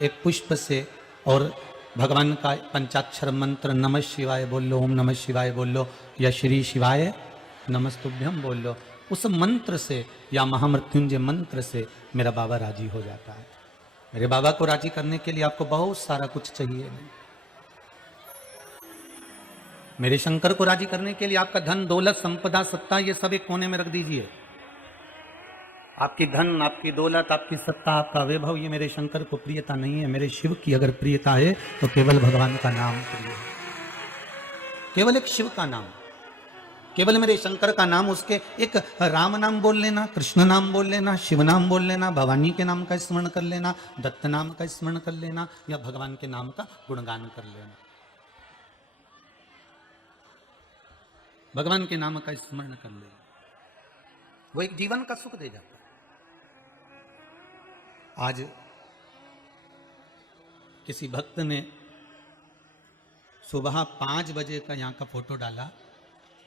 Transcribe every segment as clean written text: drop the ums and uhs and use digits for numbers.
एक पुष्प से और भगवान का पंचाक्षर मंत्र नमः शिवाय बोल लो, ओम नमः शिवाय बोल लो, या श्री शिवाय नमस्तुभ्यम बोल लो, उस मंत्र से या महामृत्युंजय मंत्र से मेरा बाबा राजी हो जाता है। मेरे बाबा को राजी करने के लिए आपको बहुत सारा कुछ चाहिए नहीं। मेरे शंकर को राजी करने के लिए आपका धन दौलत संपदा सत्ता ये सब एक कोने में रख दीजिए। आपकी धन, आपकी दौलत, आपकी सत्ता, आपका वैभव, ये मेरे शंकर को प्रियता नहीं है। मेरे शिव की अगर प्रियता है तो केवल भगवान का नाम प्रिय है, केवल एक शिव का नाम, केवल मेरे शंकर का नाम। उसके एक राम नाम बोल लेना, कृष्ण नाम बोल लेना, शिव नाम बोल लेना, भवानी के नाम का स्मरण कर लेना, दत्त नाम का स्मरण कर लेना, या भगवान के नाम का गुणगान कर लेना। भगवान के नाम का स्मरण कर लेना, वो एक जीवन का सुख दे जाता है। आज किसी भक्त ने सुबह 5 बजे का यहाँ का फोटो डाला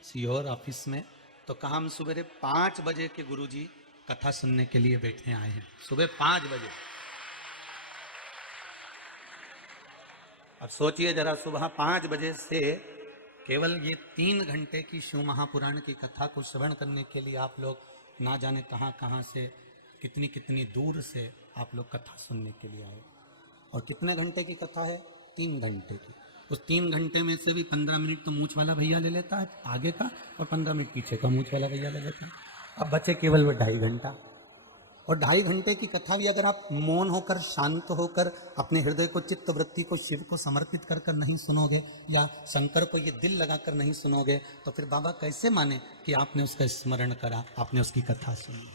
सीहोर ऑफिस में, तो कहा हम सुबह 5 बजे के गुरुजी कथा सुनने के लिए बैठे आए हैं, सुबह 5 बजे। अब सोचिए जरा, सुबह 5 बजे से केवल ये 3 घंटे की शिव महापुराण की कथा को श्रवण करने के लिए आप लोग ना जाने कहाँ से, कितनी कितनी दूर से आप लोग कथा सुनने के लिए आए। और कितने घंटे की कथा है? 3 घंटे की। उस 3 घंटे में से भी 15 मिनट तो मूछ वाला भैया ले लेता है आगे का, और 15 मिनट पीछे का मूछ वाला भैया ले लेता है। अब बचे केवल वो 2.5 घंटा। और 2.5 घंटे की कथा भी अगर आप मौन होकर, शांत होकर, अपने हृदय को, चित्त वृत्ति को शिव को समर्पित कर कर नहीं सुनोगे, या शंकर को ये दिल लगाकर नहीं सुनोगे, तो फिर बाबा कैसे माने कि आपने उसका स्मरण करा, आपने उसकी कथा सुनी।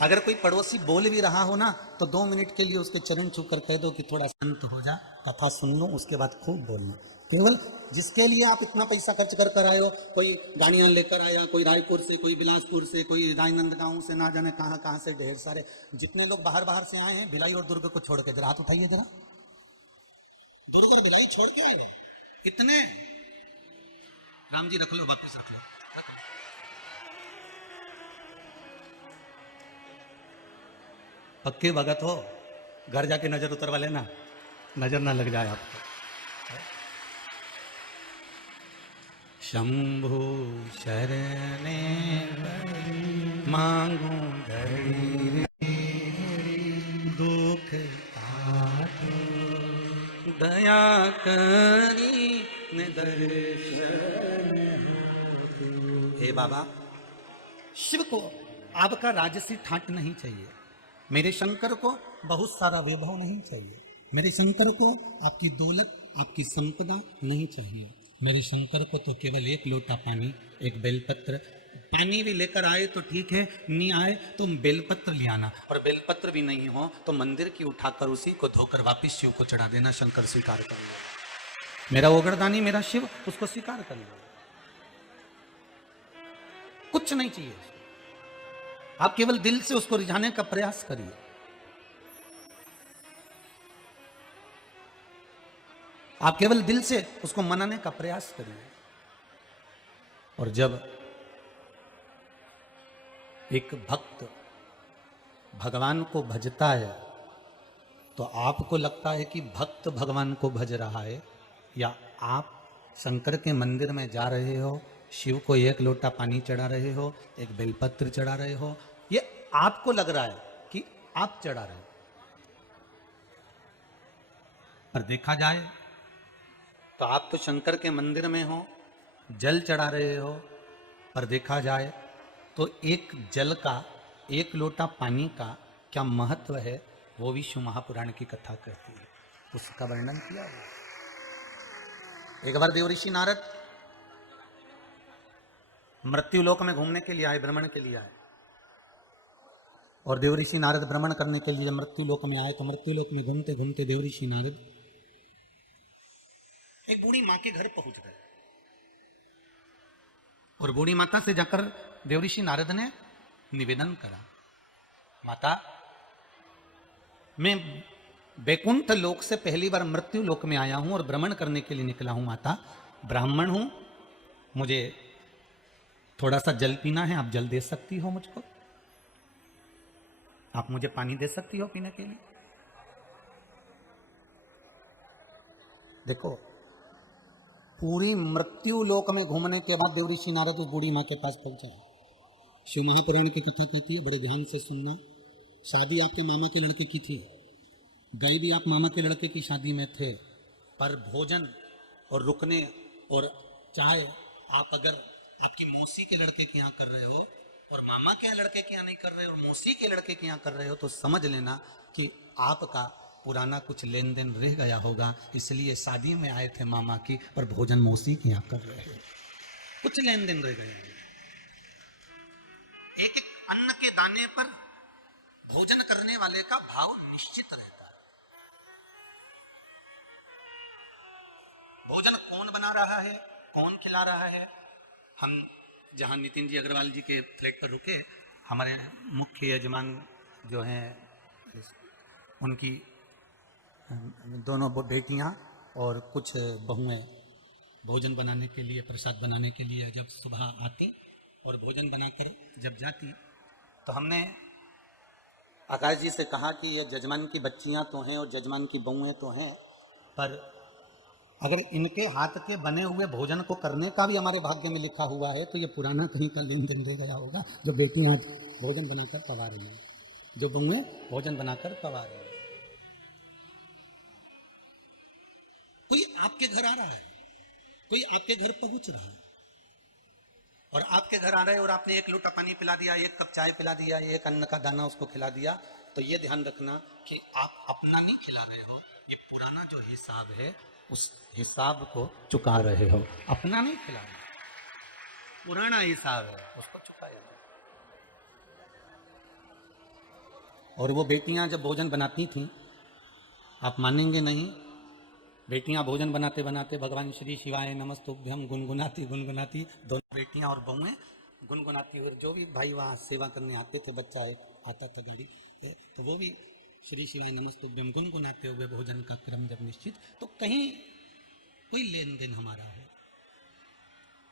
अगर कोई पड़ोसी बोल भी रहा हो ना, तो 2 मिनट के लिए उसके चरण छूकर कह दो कि थोड़ा शांत हो जा, कथा सुन लो, उसके बाद खूब बोलना। केवल जिसके लिए आप इतना पैसा खर्च कर कर आए हो, कोई गाड़ियां लेकर आया, कोई रायपुर से, कोई बिलासपुर से, कोई राजनांदगांव से, ना जाने कहाँ से, ढेर सारे जितने लोग बाहर से आए हैं, भिलाई और दुर्ग को छोड़ के, जरा हाथ उठाइए जरा, दुर्ग और भिलाई छोड़ के आए हो इतने। राम जी रख लो, वापिस रख लो, रख लो। पक्के भगत हो, घर जाके नजर उतरवा लेना, नजर ना लग जाए आपको। शंभु शरणे मांगू धड़ी दुख काटो, दया करी ने दर्शन। हे बाबा, शिव को आपका राजसी ठाट नहीं चाहिए, मेरे शंकर को बहुत सारा वैभव नहीं चाहिए, मेरे शंकर को आपकी दौलत, आपकी संपदा नहीं चाहिए। मेरे शंकर को तो केवल 1 लोटा पानी, एक बेलपत्र, पानी भी लेकर आए तो ठीक है, नहीं आए तो बेलपत्र ले आना, और बेलपत्र भी नहीं हो तो मंदिर की उठाकर उसी को धोकर वापिस शिव को चढ़ा देना। शंकर स्वीकार कर लो, मेरा ओगरदानी, मेरा शिव, उसको स्वीकार कर लो। कुछ नहीं चाहिए, आप केवल दिल से उसको रिझाने का प्रयास करिए। आप केवल दिल से उसको मनाने का प्रयास करिए। और जब एक भक्त भगवान को भजता है, तो आपको लगता है कि भक्त भगवान को भज रहा है, या आप शंकर के मंदिर में जा रहे हो, शिव को 1 लोटा पानी चढ़ा रहे हो, एक बेलपत्र चढ़ा रहे हो, ये आपको लग रहा है कि आप चढ़ा रहे हो। पर देखा जाए तो आप तो शंकर के मंदिर में हो, जल चढ़ा रहे हो, पर देखा जाए तो एक जल का, 1 लोटा पानी का क्या महत्व है, वो भी शिव महापुराण की कथा कहती है, उसका वर्णन किया है। एक बार देवऋषि नारद मृत्यु लोक में घूमने के लिए आए, भ्रमण के लिए आए, और देवऋषि नारद भ्रमण करने के लिए मृत्यु लोक में आए, तो मृत्यु लोक में घूमते घूमते देवऋषि नारद एक बूढ़ी मां के घर पहुंच गए, और बूढ़ी माता से जाकर देवऋषि नारद ने निवेदन करा, माता, मैं बैकुंठ लोक से पहली बार मृत्यु लोक में आया हूं और भ्रमण करने के लिए निकला हूं। माता, ब्राह्मण हूं, मुझे थोड़ा सा जल पीना है, आप जल दे सकती हो मुझको? आप मुझे पानी दे सकती हो पीने के लिए? देखो, पूरी मृत्यु लोक में घूमने के बाद देवऋषि नारद उस बूढ़ी माँ के पास पहुंचा। शिव महापुराण की कथा कहती है, बड़े ध्यान से सुनना। शादी आपके मामा के लड़के की थी, गए भी आप मामा के लड़के की शादी में थे, पर भोजन और रुकने और चाय आप अगर आपकी मौसी के लड़के के यहाँ कर रहे हो और मामा के लड़के के यहाँ नहीं कर रहे हो और मौसी के लड़के के यहाँ कर रहे हो, तो समझ लेना कि आपका पुराना कुछ लेन देन रह गया होगा। इसलिए शादी में आए थे मामा की, पर भोजन मौसी के यहाँ कर रहे हो, कुछ लेन देन रह गया। एक एक अन्न के दाने पर भोजन करने वाले का भाव निश्चित रहता है। भोजन कौन बना रहा है, कौन खिला रहा है। हम जहां नितिन जी अग्रवाल जी के फ्लैट पर रुके, हमारे मुख्य यजमान जो हैं, उनकी दोनों बेटियां और कुछ बहुएं भोजन बनाने के लिए, प्रसाद बनाने के लिए जब सुबह आती और भोजन बनाकर जब जाती, तो हमने आकाश जी से कहा कि ये जजमान की बच्चियां तो हैं और जजमान की बहुएं तो हैं, पर अगर इनके हाथ के बने हुए भोजन को करने का भी हमारे भाग्य में लिखा हुआ है, तो ये पुराना कहीं का लेन देन रह गया होगा, जो बेटियां भोजन बनाकर पवा रही हैं, जो बहुएं भोजन बनाकर पवा रही हैं। कोई आपके घर आ रहा है, कोई आपके घर पहुंच रहा है, और आपके घर आ रहे हैं और आपने एक लोटा पानी पिला दिया, एक कप चाय पिला दिया, एक अन्न का दाना उसको खिला दिया, तो ये ध्यान रखना कि आप अपना नहीं खिला रहे हो, ये पुराना जो हिसाब है उस हिसाब को चुका रहे हो। अपना नहीं खिला रहे, पुराना हिसाब है, उसको चुकाए। और वो बेटियां जब भोजन बनाती थीं, आप मानेंगे नहीं, बेटियां भोजन बनाते बनाते भगवान श्री शिवाय नमस्तुभ्यम गुनगुनाती गुनगुनाती, दोनों बेटियां और बहुएं गुनगुनाती हुई, जो भी भाई वहाँ सेवा करने आते थे, बच्चा एक आता था गाड़ी, तो वो भी श्री शिवाय नमस्तुभ्यम गुनगुनाते हुए भोजन का क्रम जब निश्चित, तो कहीं कोई लेन देन हमारा है।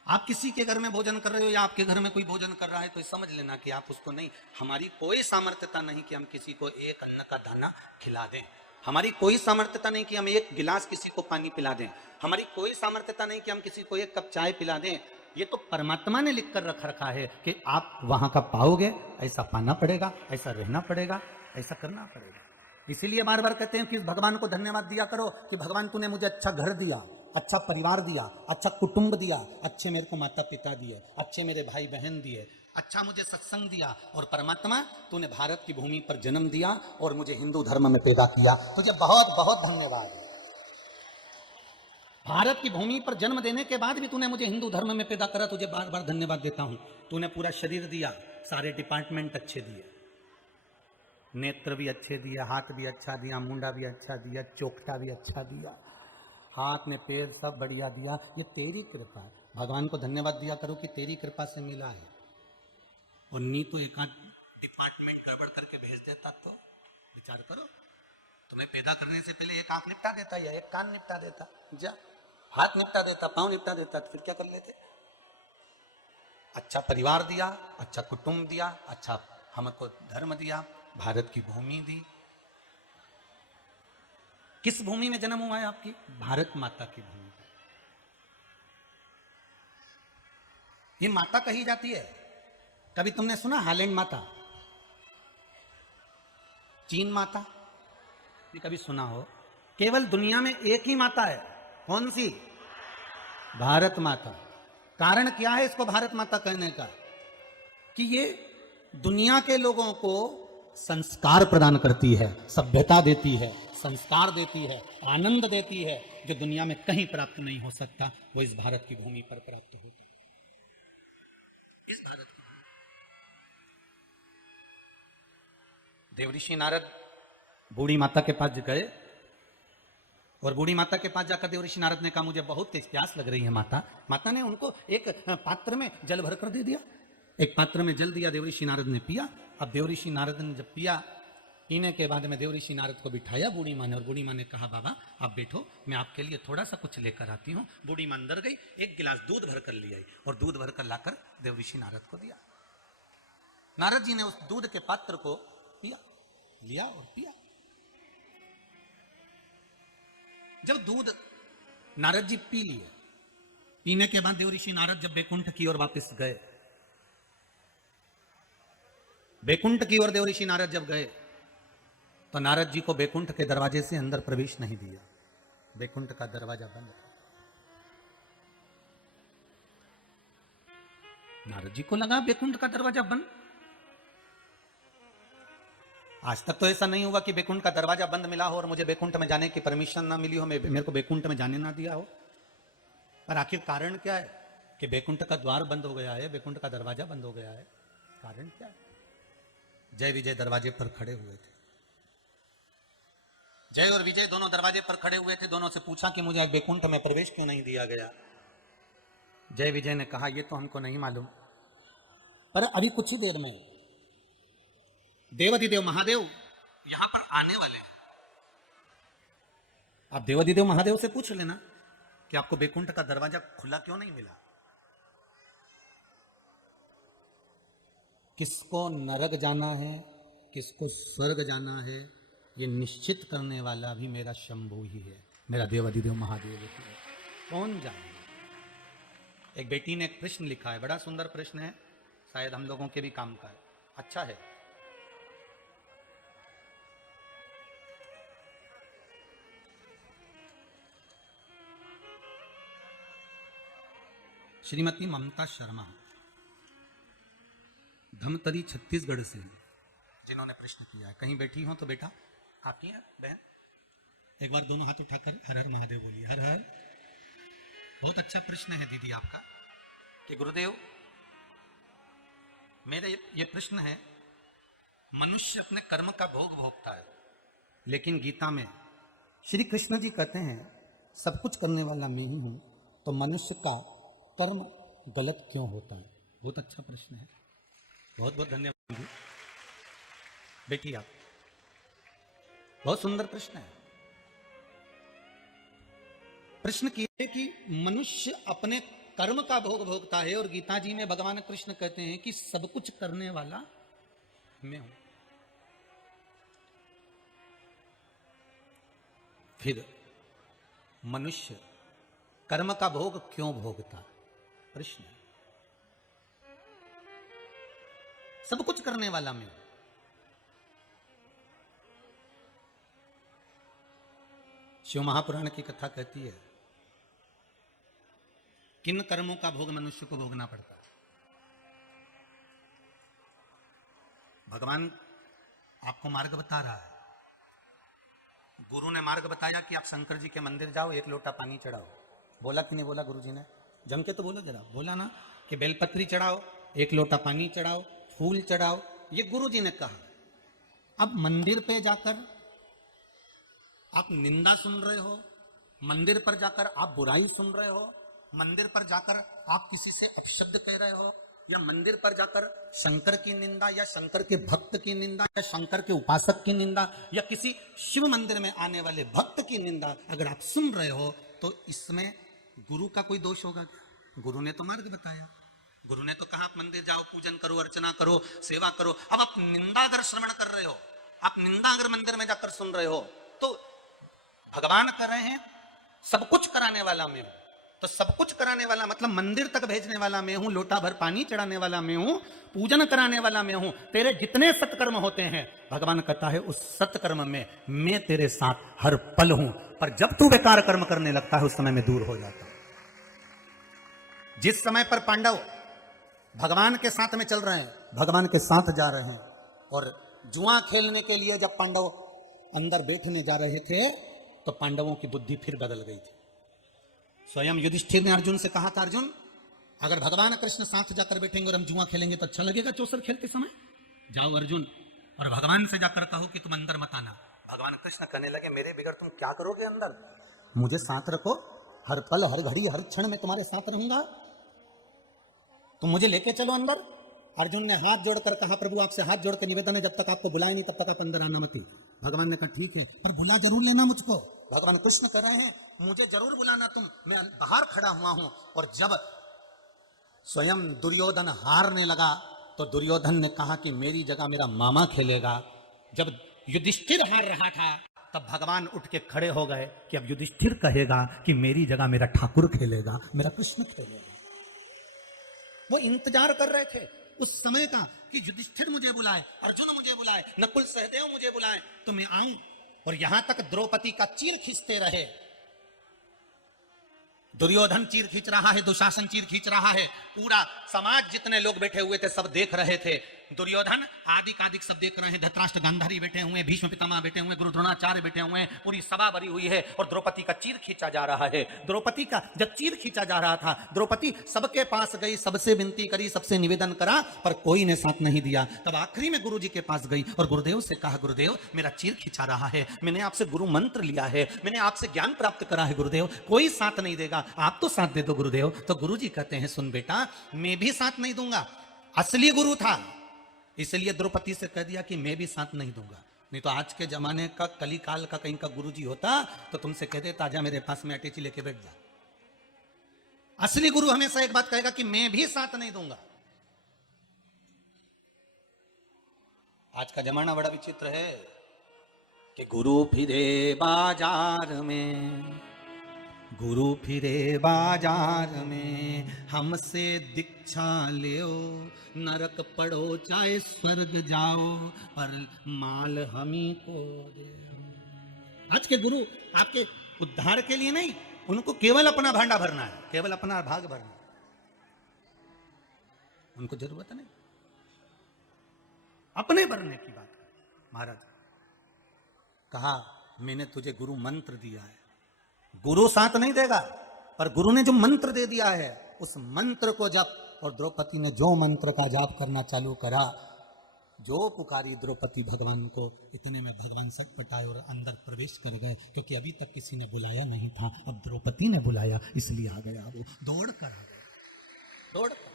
आप किसी के घर में भोजन कर रहे हो या आपके घर में कोई भोजन कर रहा है, तो समझ लेना कि आप उसको नहीं, हमारी कोई सामर्थ्यता नहीं कि हम किसी को एक अन्न का दाना खिला दें, हमारी कोई सामर्थ्यता नहीं कि हम एक गिलास किसी को पानी पिला दें, हमारी कोई सामर्थ्यता नहीं कि हम किसी को एक कप चाय पिला दें। ये तो परमात्मा ने लिख कर रखा है कि आप वहां का पाओगे, ऐसा पाना पड़ेगा, ऐसा रहना पड़ेगा, ऐसा करना पड़ेगा। इसीलिए बार बार कहते हैं कि भगवान को धन्यवाद दिया करो कि भगवान तूने मुझे अच्छा घर दिया, अच्छा परिवार दिया, अच्छा कुटुंब दिया, अच्छे मेरे को माता पिता दिए, अच्छे मेरे भाई बहन दिए, अच्छा मुझे सत्संग दिया, और परमात्मा तूने भारत की भूमि पर जन्म दिया और मुझे हिंदू धर्म में पैदा किया, तुझे बहुत बहुत धन्यवाद। भारत की भूमि पर जन्म देने के बाद भी तूने मुझे हिंदू धर्म में पैदा करा, तुझे बार बार धन्यवाद देता हूं। तूने पूरा शरीर दिया, सारे डिपार्टमेंट अच्छे दिए, नेत्र भी अच्छे दिया, हाथ भी अच्छा दिया, मुंडा भी अच्छा दिया, चोखटा भी अच्छा दिया, हाथ में पैर सब बढ़िया दिया, ये तेरी कृपा है। भगवान को धन्यवाद दिया करो कि तेरी कृपा से मिला है, और नहीं तो एक आध डिपार्टमेंट गड़बड़ करके भेज देता तो विचार करो, तुम्हें पैदा करने से पहले एक आंख निपटा देता या एक कान निपटा देता, जा हाथ निपटा देता, पांव निपटा देता, तो फिर क्या कर लेते। अच्छा परिवार दिया, अच्छा कुटुंब दिया, अच्छा हमको धर्म दिया, भारत की भूमि दी। किस भूमि में जन्म हुआ है आपकी? भारत माता की भूमि। ये माता कही जाती है। कभी तुमने सुना हालैंड माता, चीन माता? ये कभी सुना हो? केवल दुनिया में एक ही माता है, कौन सी? भारत माता। कारण क्या है इसको भारत माता कहने का? कि ये दुनिया के लोगों को संस्कार प्रदान करती है, सभ्यता देती है, संस्कार देती है, आनंद देती है, जो दुनिया में कहीं प्राप्त नहीं हो सकता, वो इस भारत की भूमि पर प्राप्त होता है। इस भारत की भूमि। देवऋषि नारद बूढ़ी माता के पास गए, और बूढ़ी माता के पास जाकर देवऋषि नारद ने कहा मुझे बहुत तेज प्यास लग रही है माता। माता ने उनको एक पात्र में जल भरकर दे दिया, एक पात्र में जल दिया, देवऋषि नारद ने पिया। अब देवऋषि नारद ने जब पिया, पीने के बाद में देवऋषि नारद को बिठाया बूढ़ी माँ ने, और बूढ़ी माँ ने कहा बाबा आप बैठो, मैं आपके लिए थोड़ा सा कुछ लेकर आती हूँ। बूढ़ी माँ अंदर गई, एक गिलास दूध भरकर ले आई और दूध भरकर लाकर देवऋषि नारद को दिया। नारद जी ने उस दूध के पात्र को पिया, लिया और पिया। जब दूध नारद जी पी लिए। पीने के बाद देवऋषि नारद जब बैकुंठ की ओर वापस गए, बैकुंठ की ओर देवऋषि नारद जब गए तो नारद जी को बैकुंठ के दरवाजे से अंदर प्रवेश नहीं दिया, बैकुंठ का दरवाजा बंद था। नारद जी को लगा बैकुंठ का दरवाजा बंद। आज तक तो ऐसा नहीं हुआ कि बैकुंठ का दरवाजा बंद मिला हो और मुझे बैकुंठ में जाने की परमिशन ना मिली हो, मेरे को बैकुंठ में जाने ना दिया हो। पर आखिर कारण क्या है कि बैकुंठ का द्वार बंद हो गया है, बैकुंठ का दरवाजा बंद हो गया है? कारण क्या है? जय विजय दरवाजे पर खड़े हुए थे। जय और विजय दोनों दरवाजे पर खड़े हुए थे। दोनों से पूछा कि मुझे बैकुंठ में प्रवेश क्यों नहीं दिया गया? जय विजय ने कहा ये तो हमको नहीं मालूम, पर अभी कुछ ही देर में देवाधिदेव महादेव यहां पर आने वाले हैं। आप देवाधिदेव महादेव से पूछ लेना कि आपको बैकुंठ का दरवाजा खुला क्यों नहीं मिला। किसको नरक जाना है, किसको स्वर्ग जाना है, ये निश्चित करने वाला भी मेरा शंभू ही है, मेरा देवाधिदेव महादेव ही है। कौन जाने? एक बेटी ने एक प्रश्न लिखा है, बड़ा सुंदर प्रश्न है, शायद हम लोगों के भी काम का है, अच्छा है। श्रीमती ममता शर्मा, धमतरी छत्तीसगढ़ से, जिन्होंने प्रश्न किया है। कहीं बैठी हो तो बेटा आपकी है बहन, एक बार दोनों हाथ उठाकर हर हर महादेव बोलिए। हर हर। बहुत अच्छा प्रश्न है दीदी आपका कि गुरुदेव मेरे ये प्रश्न है, मनुष्य अपने कर्म का भोग भोगता है, लेकिन गीता में श्री कृष्ण जी कहते हैं सब कुछ करने वाला मैं ही हूं, तो मनुष्य का कर्म गलत क्यों होता है? बहुत अच्छा प्रश्न है, बहुत बहुत धन्यवाद बेटी आप, बहुत सुंदर प्रश्न है। प्रश्न किए कि मनुष्य अपने कर्म का भोग भोगता है और गीता जी में भगवान कृष्ण कहते हैं कि सब कुछ करने वाला मैं हूं। फिर मनुष्य कर्म का भोग क्यों भोगता? प्रश्न है। सब कुछ करने वाला मैं हूं। शिव महापुराण की कथा कहती है किन कर्मों का भोग मनुष्य को भोगना पड़ता है। भगवान आपको मार्ग बता रहा है। गुरु ने मार्ग बताया कि आप शंकर जी के मंदिर जाओ, एक लोटा पानी चढ़ाओ। बोला कि नहीं बोला? गुरु जी ने जम के तो बोला, जरा बोला ना कि बेलपत्री चढ़ाओ, एक लोटा पानी चढ़ाओ, फूल चढ़ाओ, ये गुरु जी ने कहा। अब मंदिर पे जाकर आप निंदा सुन रहे हो, मंदिर पर जाकर आप बुराई सुन रहे हो, मंदिर पर जाकर आप किसी से अपशब्द कह रहे हो, या मंदिर पर जाकर शंकर की निंदा या शंकर के भक्त की निंदा या शंकर के उपासक की निंदा या किसी शिव मंदिर में आने वाले भक्त की निंदा अगर आप सुन रहे हो तो इसमें गुरु का कोई दोष होगा क्या? गुरु ने तो मार्ग बताया, गुरु ने तो कहा आप मंदिर जाओ, पूजन करो, अर्चना करो, सेवा करो। अब आप निंदा अगर श्रवण कर रहे हो, आप निंदा अगर मंदिर में जाकर सुन रहे हो, तो भगवान कर रहे हैं सब कुछ कराने वाला मैं हूं। तो सब कुछ कराने वाला मतलब मंदिर तक भेजने वाला मैं हूं, लोटा भर पानी चढ़ाने वाला मैं हूं, पूजन कराने वाला मैं हूं। तेरे जितने सत्कर्म होते हैं, भगवान कहता है उस सत्कर्म में मैं तेरे साथ हर पल हूं, पर जब तू बेकार कर्म करने लगता है उस समय मैं दूर हो जाता हूं। जिस समय पर पांडव भगवान के साथ में चल रहे हैं, भगवान के साथ जा रहे हैं, और जुआ खेलने के लिए जब पांडव अंदर बैठने जा रहे थे तो पांडवों की बुद्धि फिर बदल गई थी। स्वयं युधिष्ठिर ने अर्जुन से कहा था, अर्जुन अगर भगवान कृष्ण साथ जाकर बैठेंगे और हम जुआ खेलेंगे तो अच्छा लगेगा चौसर खेलते समय? जाओ अर्जुन और भगवान से जाकर कहो कि तुम अंदर मत आना। भगवान कृष्ण कहने लगे मेरे बिगड़ तुम क्या करोगे अंदर? मुझे साथ रखो, हर पल हर घड़ी हर क्षण में तुम्हारे साथ रहूंगा, तुम मुझे लेके चलो अंदर। अर्जुन ने हाथ जोड़कर कहा, प्रभु आपसे हाथ जोड़कर निवेदन है, जब तक आपको बुलाए नहीं तब तक आप अंदर आना मत। भगवान ने कहा ठीक है, पर बुला जरूर लेना मुझको। भगवान कृष्ण कह रहे हैं मुझे जरूर बुलाना तुम, मैं बाहर खड़ा हुआ हूं। और जब स्वयं दुर्योधन हारने लगा तो दुर्योधन ने कहा कि मेरी जगह मेरा मामा खेलेगा। जब युधिष्ठिर हार रहा था तब भगवान उठ के खड़े हो गए कि अब युधिष्ठिर कहेगा कि मेरी जगह मेरा ठाकुर खेलेगा, मेरा कृष्ण खेलेगा। वो इंतजार कर रहे थे उस समय का कि युधिष्ठिर मुझे बुलाए, अर्जुन मुझे बुलाए, नकुल सहदेव मुझे बुलाए तो मैं आऊं। और यहां तक द्रौपदी का चीर खींचते रहे। दुर्योधन चीर खींच रहा है, दुशासन चीर खींच रहा है, पूरा समाज जितने लोग बैठे हुए थे सब देख रहे थे। दुर्योधन आदिक सब देख रहे हैं, धृतराष्ट्र गांधारी बैठे हुए, भीष्म पितामह बैठे हुए, गुरु द्रोणाचार्य बैठे हुए, पूरी सभा भरी हुई है और द्रौपदी का चीर खींचा जा रहा है। द्रौपदी का जब चीर खींचा जा रहा था, द्रौपदी सबके पास गई, सबसे विनती करी, सबसे निवेदन करा, पर कोई ने साथ नहीं दिया। तब आखिरी में गुरु जी के पास गई और गुरुदेव से कहा, गुरुदेव मेरा चीर खींचा रहा है, मैंने आपसे गुरु मंत्र लिया है, मैंने आपसे ज्ञान प्राप्त करा है गुरुदेव, कोई साथ नहीं देगा, आप तो साथ दे दो गुरुदेव। तो गुरु जी कहते हैं, सुन बेटा, मैं भी साथ नहीं दूंगा। असली गुरु था, इसलिए द्रौपदी से कह दिया कि मैं भी साथ नहीं दूंगा। नहीं तो आज के जमाने का कली काल का कहीं का गुरुजी होता तो तुमसे कह देता, आजा मेरे पास में अटैची लेके बैठ जा। असली गुरु हमेशा एक बात कहेगा कि मैं भी साथ नहीं दूंगा। आज का जमाना बड़ा विचित्र है कि गुरु फिरे बाजार में, गुरु फिरे बाजार में, हमसे दीक्षा लेओ, नरक पढ़ो चाहे स्वर्ग जाओ, पर माल हमी को दे। आज के गुरु आपके उद्धार के लिए नहीं, उनको केवल अपना भांडा भरना है, केवल अपना भाग भरना है, उनको जरूरत नहीं अपने भरने की बात है। महाराज कहा, मैंने तुझे गुरु मंत्र दिया है, गुरु साथ नहीं देगा, पर गुरु ने जो मंत्र दे दिया है उस मंत्र को जप। और द्रौपदी ने जो मंत्र का जाप करना चालू करा, जो पुकारी द्रौपदी भगवान को, इतने में भगवान सटपटाए और अंदर प्रवेश कर गए, क्योंकि अभी तक किसी ने बुलाया नहीं था, अब द्रौपदी ने बुलाया इसलिए आ गया। वो दौड़ कर आ गया, दौड़ कर।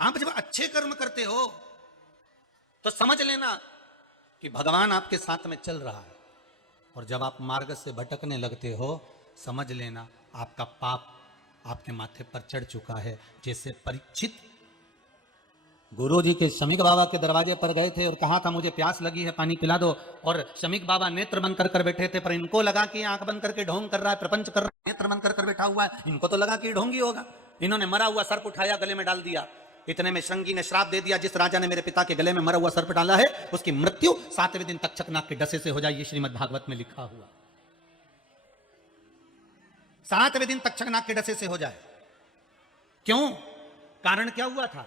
आप जब अच्छे कर्म करते हो तो समझ लेना कि भगवान आपके साथ में चल रहा है, और जब आप मार्ग से भटकने लगते हो समझ लेना आपका पाप आपके माथे पर चढ़ चुका है। जैसे परीक्षित गुरु जी के शमीक बाबा के दरवाजे पर गए थे और कहा था, मुझे प्यास लगी है, पानी पिला दो, और शमीक बाबा नेत्र बंद कर बैठे थे, पर इनको लगा कि आंख बंद करके ढोंग कर रहा है, प्रपंच कर रहा है, नेत्र बंद कर बैठा हुआ है, इनको तो लगा कि ढोंगी होगा। इन्होंने मरा हुआ सर्प उठाया, गले में डाल दिया। इतने में श्रृंगी ने श्राप दे दिया, जिस राजा ने मेरे पिता के गले में मरा हुआ सर्प डाला है उसकी मृत्यु 7वें दिन तक्षक नाग के डसे से हो जाए। ये श्रीमद् भागवत में लिखा हुआ, 7वें दिन तक्षक नाग के डसे से हो जाए। क्यों? कारण क्या हुआ था?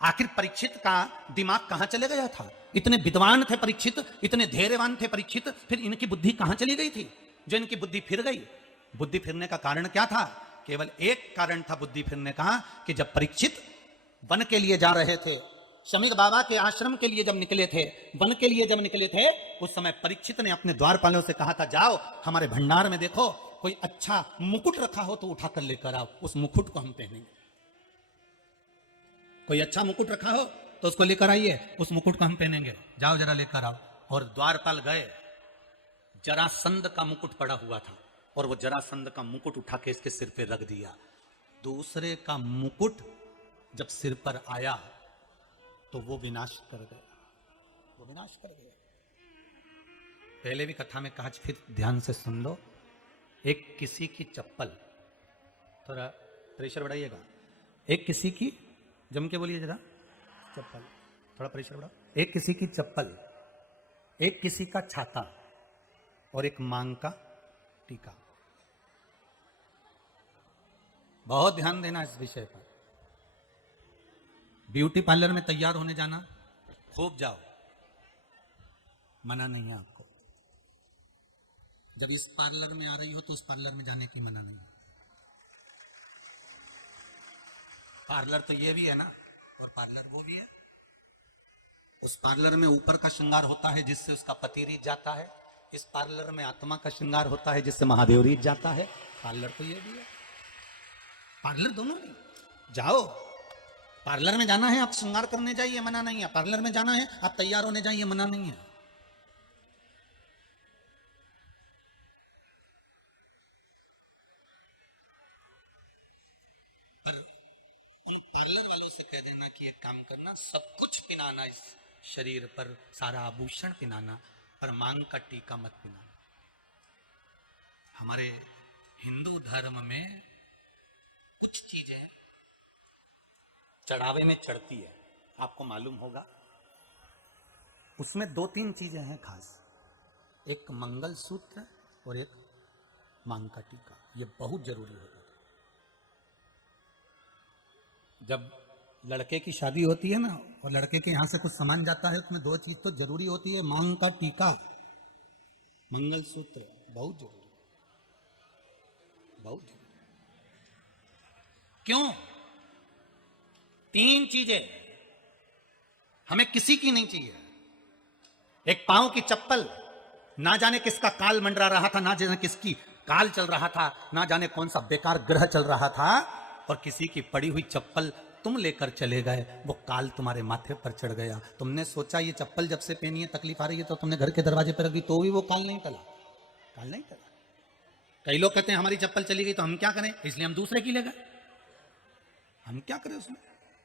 आखिर परीक्षित का दिमाग कहां चले गया था? इतने विद्वान थे परीक्षित, इतने धैर्यवान थे परीक्षित, फिर इनकी बुद्धि कहां चली गई थी जो इनकी बुद्धि फिर गई? बुद्धि फिरने का कारण क्या था? केवल एक कारण था बुद्धि फिरने का, कि जब परीक्षित वन के लिए जा रहे थे, शमीक बाबा के आश्रम के लिए जब निकले थे, वन के लिए जब निकले थे, उस समय परीक्षित ने अपने द्वारपालों से कहा था, जाओ हमारे भंडार में देखो कोई अच्छा मुकुट रखा हो तो उठाकर लेकर आओ, उस मुकुट को हम पहनेंगे। कोई अच्छा मुकुट रखा हो तो उसको लेकर आइए, उस मुकुट को हम पहनेंगे, जाओ जरा लेकर आओ। और द्वारपाल गए, जरासंध का मुकुट पड़ा हुआ था और वो जरासंध का मुकुट उठा के इसके सिर पे रख दिया। दूसरे का मुकुट जब सिर पर आया तो वो विनाश कर गया, वो विनाश कर गया। पहले भी कथा में कहा, फिर ध्यान से सुन लो। एक किसी की चप्पल, थोड़ा प्रेशर बढ़ाइएगा, एक किसी की, जम के बोलिए जरा, चप्पल, थोड़ा प्रेशर बढ़ाओ। एक किसी की चप्पल, एक किसी का छाता और एक मांग का टीका। बहुत ध्यान देना इस विषय पर। ब्यूटी पार्लर में तैयार होने जाना, खूब जाओ, मना नहीं है आपको। जब इस पार्लर में आ रही हो तो उस पार्लर में जाने की मना नहीं है। पार्लर तो ये भी है ना, और पार्लर वो भी है। उस पार्लर में ऊपर का श्रृंगार होता है जिससे उसका पति रीत जाता है, इस पार्लर में आत्मा का श्रृंगार होता है जिससे महादेव रीत जाता है। पार्लर तो ये भी है, पार्लर दोनों भी। जाओ, पार्लर में जाना है आप श्रृंगार करने जाइए, मना नहीं है। पार्लर में जाना है आप तैयार होने जाइए, मना नहीं है। पर उन पार्लर वालों से कह देना कि एक काम करना, सब कुछ पिनाना, इस शरीर पर सारा आभूषण पहनाना, पर मांग का टीका मत पहनाना। हमारे हिंदू धर्म में कुछ चीजें चढ़ावे में चढ़ती है, आपको मालूम होगा। उसमें 2-3 चीजें हैं खास, एक मंगल सूत्र और एक मांग का टीका। ये बहुत जरूरी होता है। जब लड़के की शादी होती है ना, और लड़के के यहां से कुछ सामान जाता है, उसमें 2 चीज तो जरूरी होती है, मांग का टीका, मंगल सूत्र, बहुत जरूरी, बहुत जरूरी। क्यों? 3 चीजें हमें किसी की नहीं चाहिए। एक पांव की चप्पल, ना जाने किसका काल मंडरा रहा था, ना जाने किसकी काल चल रहा था, ना जाने कौन सा बेकार ग्रह चल रहा था, और किसी की पड़ी हुई चप्पल तुम लेकर चले गए, वो काल तुम्हारे माथे पर चढ़ गया। तुमने सोचा ये चप्पल जब से पहनी है तकलीफ आ रही है, तो तुमने घर के दरवाजे पर रख दी, तो भी वो काल नहीं टला, काल नहीं टला। कई लोग कहते हैं हमारी चप्पल चली गई तो हम क्या करें, इसलिए हम दूसरे की ले गए। हम क्या करें उसमें?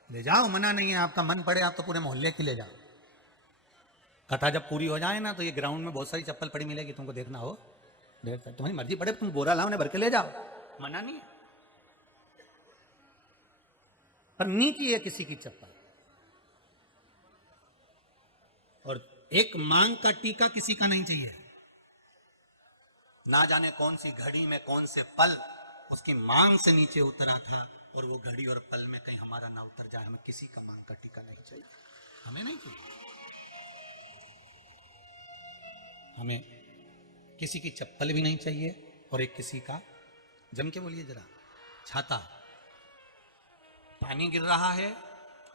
ले जाओ, मना नहीं है, आपका मन पड़े आप तो पूरे मोहल्ले की ले जाओ। कथा जब पूरी हो जाए ना, तो ये ग्राउंड में बहुत सारी चप्पल पड़ी मिलेगी, तुमको देखना हो, ढेर सारी, तुम्हारी मर्जी पड़े, तुम बोरा लाओ, उन्हें भर के ले जाओ, मना नहीं है। पर नहीं चाहिए किसी की चप्पल। और एक मांग का टीका किसी का नहीं चाहिए। ना जाने कौन सी घड़ी में कौन से पल उसकी मांग से नीचे उतरा था, और वो घड़ी और पल में कहीं हमारा ना उतर जाए। हमें किसी का मांग का टीका नहीं चाहिए, हमें नहीं चाहिए। हमें किसी की चप्पल भी नहीं चाहिए, और एक किसी का, जम के बोलिए जरा, छाता। पानी गिर रहा है,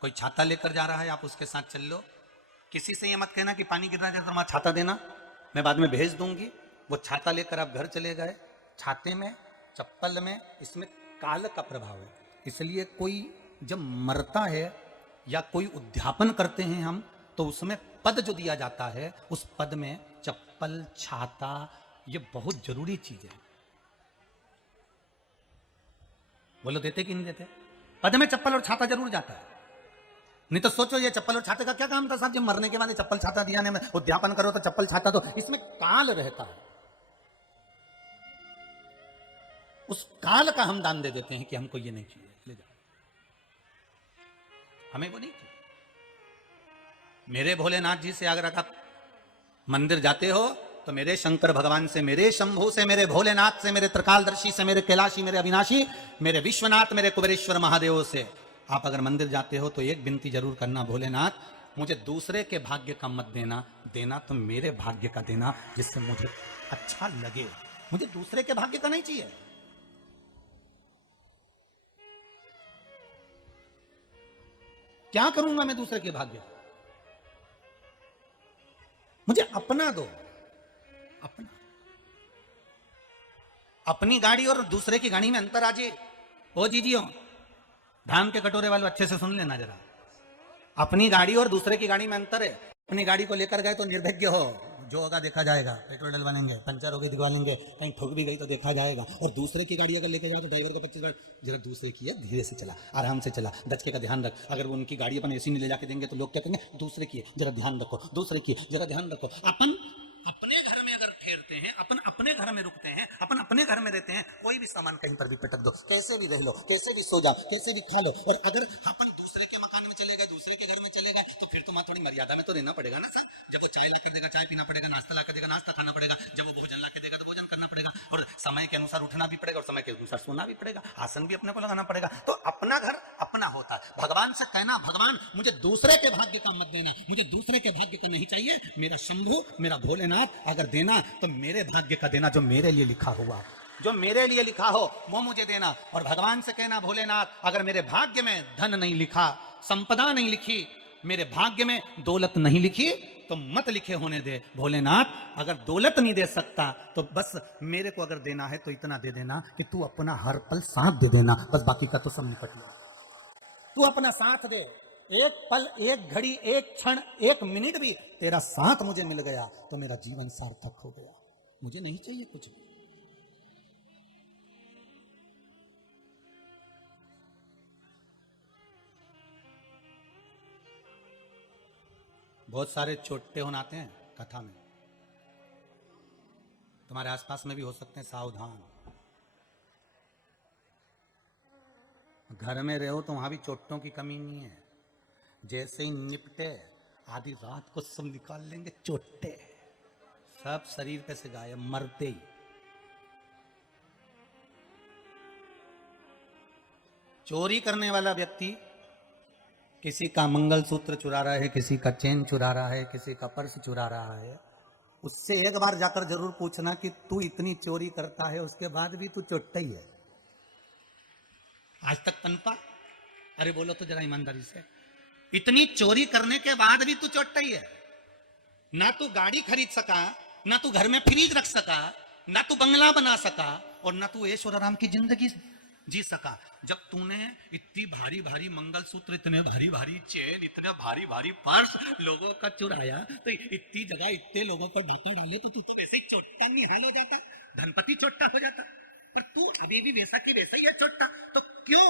कोई छाता लेकर जा रहा है, आप उसके साथ चल लो। किसी से ये मत कहना कि पानी गिर रहा है तो वहां छाता देना, मैं बाद में भेज दूंगी। वो छाता लेकर आप घर चले गए, छाते में, चप्पल में, इसमें काल का प्रभाव है। इसलिए कोई जब मरता है या कोई उद्यापन करते हैं हम, तो उसमें पद जो दिया जाता है, उस पद में चप्पल, छाता, ये बहुत जरूरी चीज है। बोलो देते कि नहीं देते? पद में चप्पल और छाता जरूर जाता है। नहीं तो सोचो ये चप्पल और छाते का क्या काम था साहब, जब मरने के बाद चप्पल छाता दिया ने, उद्यापन करो तो चप्पल छाता, तो इसमें काल रहता है। उस काल का हम दान दे देते हैं कि हमको ये नहीं चाहिए, ले जाओ, हमें वो नहीं चाहिए। मेरे भोलेनाथ जी से अगर आप मंदिर जाते हो, तो मेरे शंकर भगवान से, मेरे शंभू से, मेरे भोलेनाथ से, मेरे त्रिकालदर्शी से, मेरे कैलाशी, मेरे अविनाशी, मेरे विश्वनाथ, मेरे कुबेरेश्वर महादेव से आप अगर मंदिर जाते हो, तो एक विनती जरूर करना, भोलेनाथ मुझे दूसरे के भाग्य का मत देना, देना तो मेरे भाग्य का देना, जिससे मुझे अच्छा लगे। मुझे दूसरे के भाग्य का नहीं चाहिए। क्या करूंगा मैं दूसरे के भाग्य? मुझे अपना दो, अपना। अपनी गाड़ी और दूसरे की गाड़ी में अंतर आ जाए। ओ जीजियो, धान के कटोरे वालों अच्छे से सुन लेना जरा, अपनी गाड़ी और दूसरे की गाड़ी में अंतर है। अपनी गाड़ी को लेकर गए तो निर्भाग्य हो, जो होगा देखा जाएगा, पेट्रोल डलवा लेंगे, पंचर हो गई दिखवा लेंगे, कहीं ठोक भी गई तो देखा जाएगा। और दूसरे की गाड़ी अगर लेके जाओ तो ड्राइवर को 25 बार, जरा दूसरे की है, धीरे से चला, आराम से चला, दचके का ध्यान रख। अगर वो उनकी गाड़ी अपन एसी में ले जाके देंगे तो लोग क्या कहेंगे, दूसरे की है जरा ध्यान रखो, दूसरे की जरा ध्यान रखो। अपन अपने घर में अगर ठहरते हैं, अपन अपने घर में रुकते हैं, अपन अपने घर में रहते हैं, कोई भी सामान कहीं पर भी पटक दो, कैसे भी रह लो, कैसे भी सो जाओ, कैसे भी खा लो। और अगर अपन दूसरे के मकान में चले गए, दूसरे के घर में चले गए, तो फिर तुम्हारा थोड़ी मर्यादा में तो रहना पड़ेगा ना सर। जब वो चाय ला कर देगा चाय पीना पड़ेगा, नाश्ता ला कर देगा नाश्ता खाना पड़ेगा, जब वो भोजन ला के देगा तो भोजन करना पड़ेगा, और समय के अनुसार उठना भी पड़ेगा, और समय के अनुसार सोना भी पड़ेगा, आसन भी अपने को लगाना पड़ेगा। तो अपना घर अपना होता है। भगवान से कहना, भगवान मुझे दूसरे के भाग्य का मत देना, मुझे दूसरे के भाग्य का नहीं चाहिए, मेरा शंभू, मेरा भोलेनाथ अगर देना तो मेरे भाग्य का देना, जो मेरे लिए लिखा हुआ, जो मेरे लिए लिखा हो वो मुझे देना। और भगवान से कहना, भोलेनाथ अगर मेरे भाग्य में धन नहीं लिखा, संपदा नहीं लिखी, मेरे भाग्य में दौलत नहीं लिखी, तो मत लिखे होने दे। भोलेनाथ अगर दौलत नहीं दे सकता तो बस मेरे को अगर देना है तो इतना दे देना कि तू अपना हर पल साथ दे देना, बस बाकी का तो सब निपट ले। तू अपना साथ दे, एक पल, एक घड़ी, एक क्षण, एक मिनट भी तेरा साथ मुझे मिल गया तो मेरा जीवन सार्थक हो गया। मुझे नहीं चाहिए कुछ भी। बहुत सारे चोट्टे होने आते हैं कथा में, तुम्हारे आसपास में भी हो सकते हैं, सावधान। घर में रहो तो वहां भी चोटों की कमी नहीं है। जैसे ही निपटे आधी रात को सब निकाल लेंगे चोट्टे, सब शरीर पे से गायब, मरते ही। चोरी करने वाला व्यक्ति किसी का मंगलसूत्र चुरा रहा है, किसी का चेन चुरा रहा है, किसी का पर्स चुरा रहा है, उससे एक बार जाकर जरूर पूछना कि तू इतनी चोरी करता है उसके बाद भी तू चोट्टा ही है, आज तक पनपा? अरे बोलो तो जरा ईमानदारी से, इतनी चोरी करने के बाद भी तू चोट्टा ही है। ना तू गाड़ी खरीद सका, ना तू घर में फ्रिज रख सका, ना तू बंगला बना सका, और ना तू ऐश और आराम की जिंदगी जी सका। जब तूने इतनी भारी भारी मंगलसूत्र, इतने भारी भारी चेन, इतने भारी भारी पर्स लोगों का चुराया, तो इतनी जगह इतने लोगों पर डाका डाले तो तू तो वैसे ही चोट्टा निहाल हो जाता, धनपति चोट्टा हो जाता। पर तू अभी भी वैसा के वैसे ही है चोट्टा। तो क्यों?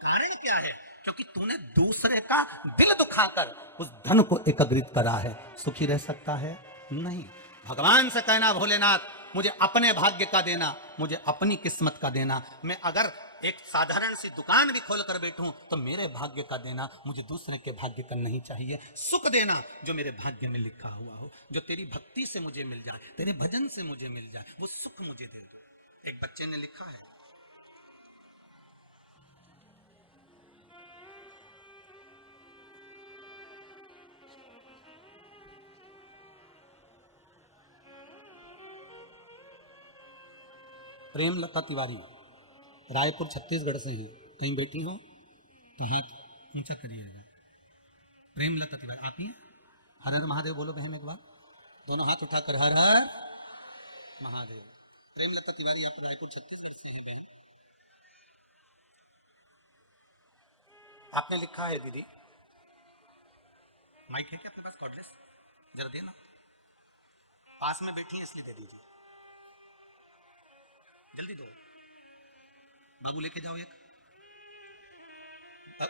कारण क्या है? क्योंकि तूने दूसरे का दिल दुखाकर उस धन को एकत्रित करा है। सुखी रह सकता है? नहीं। भगवान से कहना, भोलेनाथ मुझे अपने भाग्य का देना, मुझे अपनी किस्मत का देना। मैं अगर एक साधारण सी दुकान भी खोल कर बैठूं तो मेरे भाग्य का देना, मुझे दूसरे के भाग्य का नहीं चाहिए। सुख देना जो मेरे भाग्य में लिखा हुआ हो, जो तेरी भक्ति से मुझे मिल जाए, तेरे भजन से मुझे मिल जाए, वो सुख मुझे दे दो। एक बच्चे ने लिखा है, प्रेमलता तिवारी, रायपुर छत्तीसगढ़ से हैं। कहीं बैठी हो तो हाथ ऊंचा करिएगा। प्रेमलता तिवारी आप ही हैं? हर हर महादेव बोलो बहन एक बार, दोनों हाथ उठाकर हर हर महादेव। प्रेमलता तिवारी आप रायपुर छत्तीसगढ़ से हैं बहन। आपने लिखा है दीदी, माइक है क्या आपके पास? कॉर्डलेस जरा देना, पास में बैठी है इसलिए दे दीजिए, जल्दी दो। बाबू लेके जाओ एक,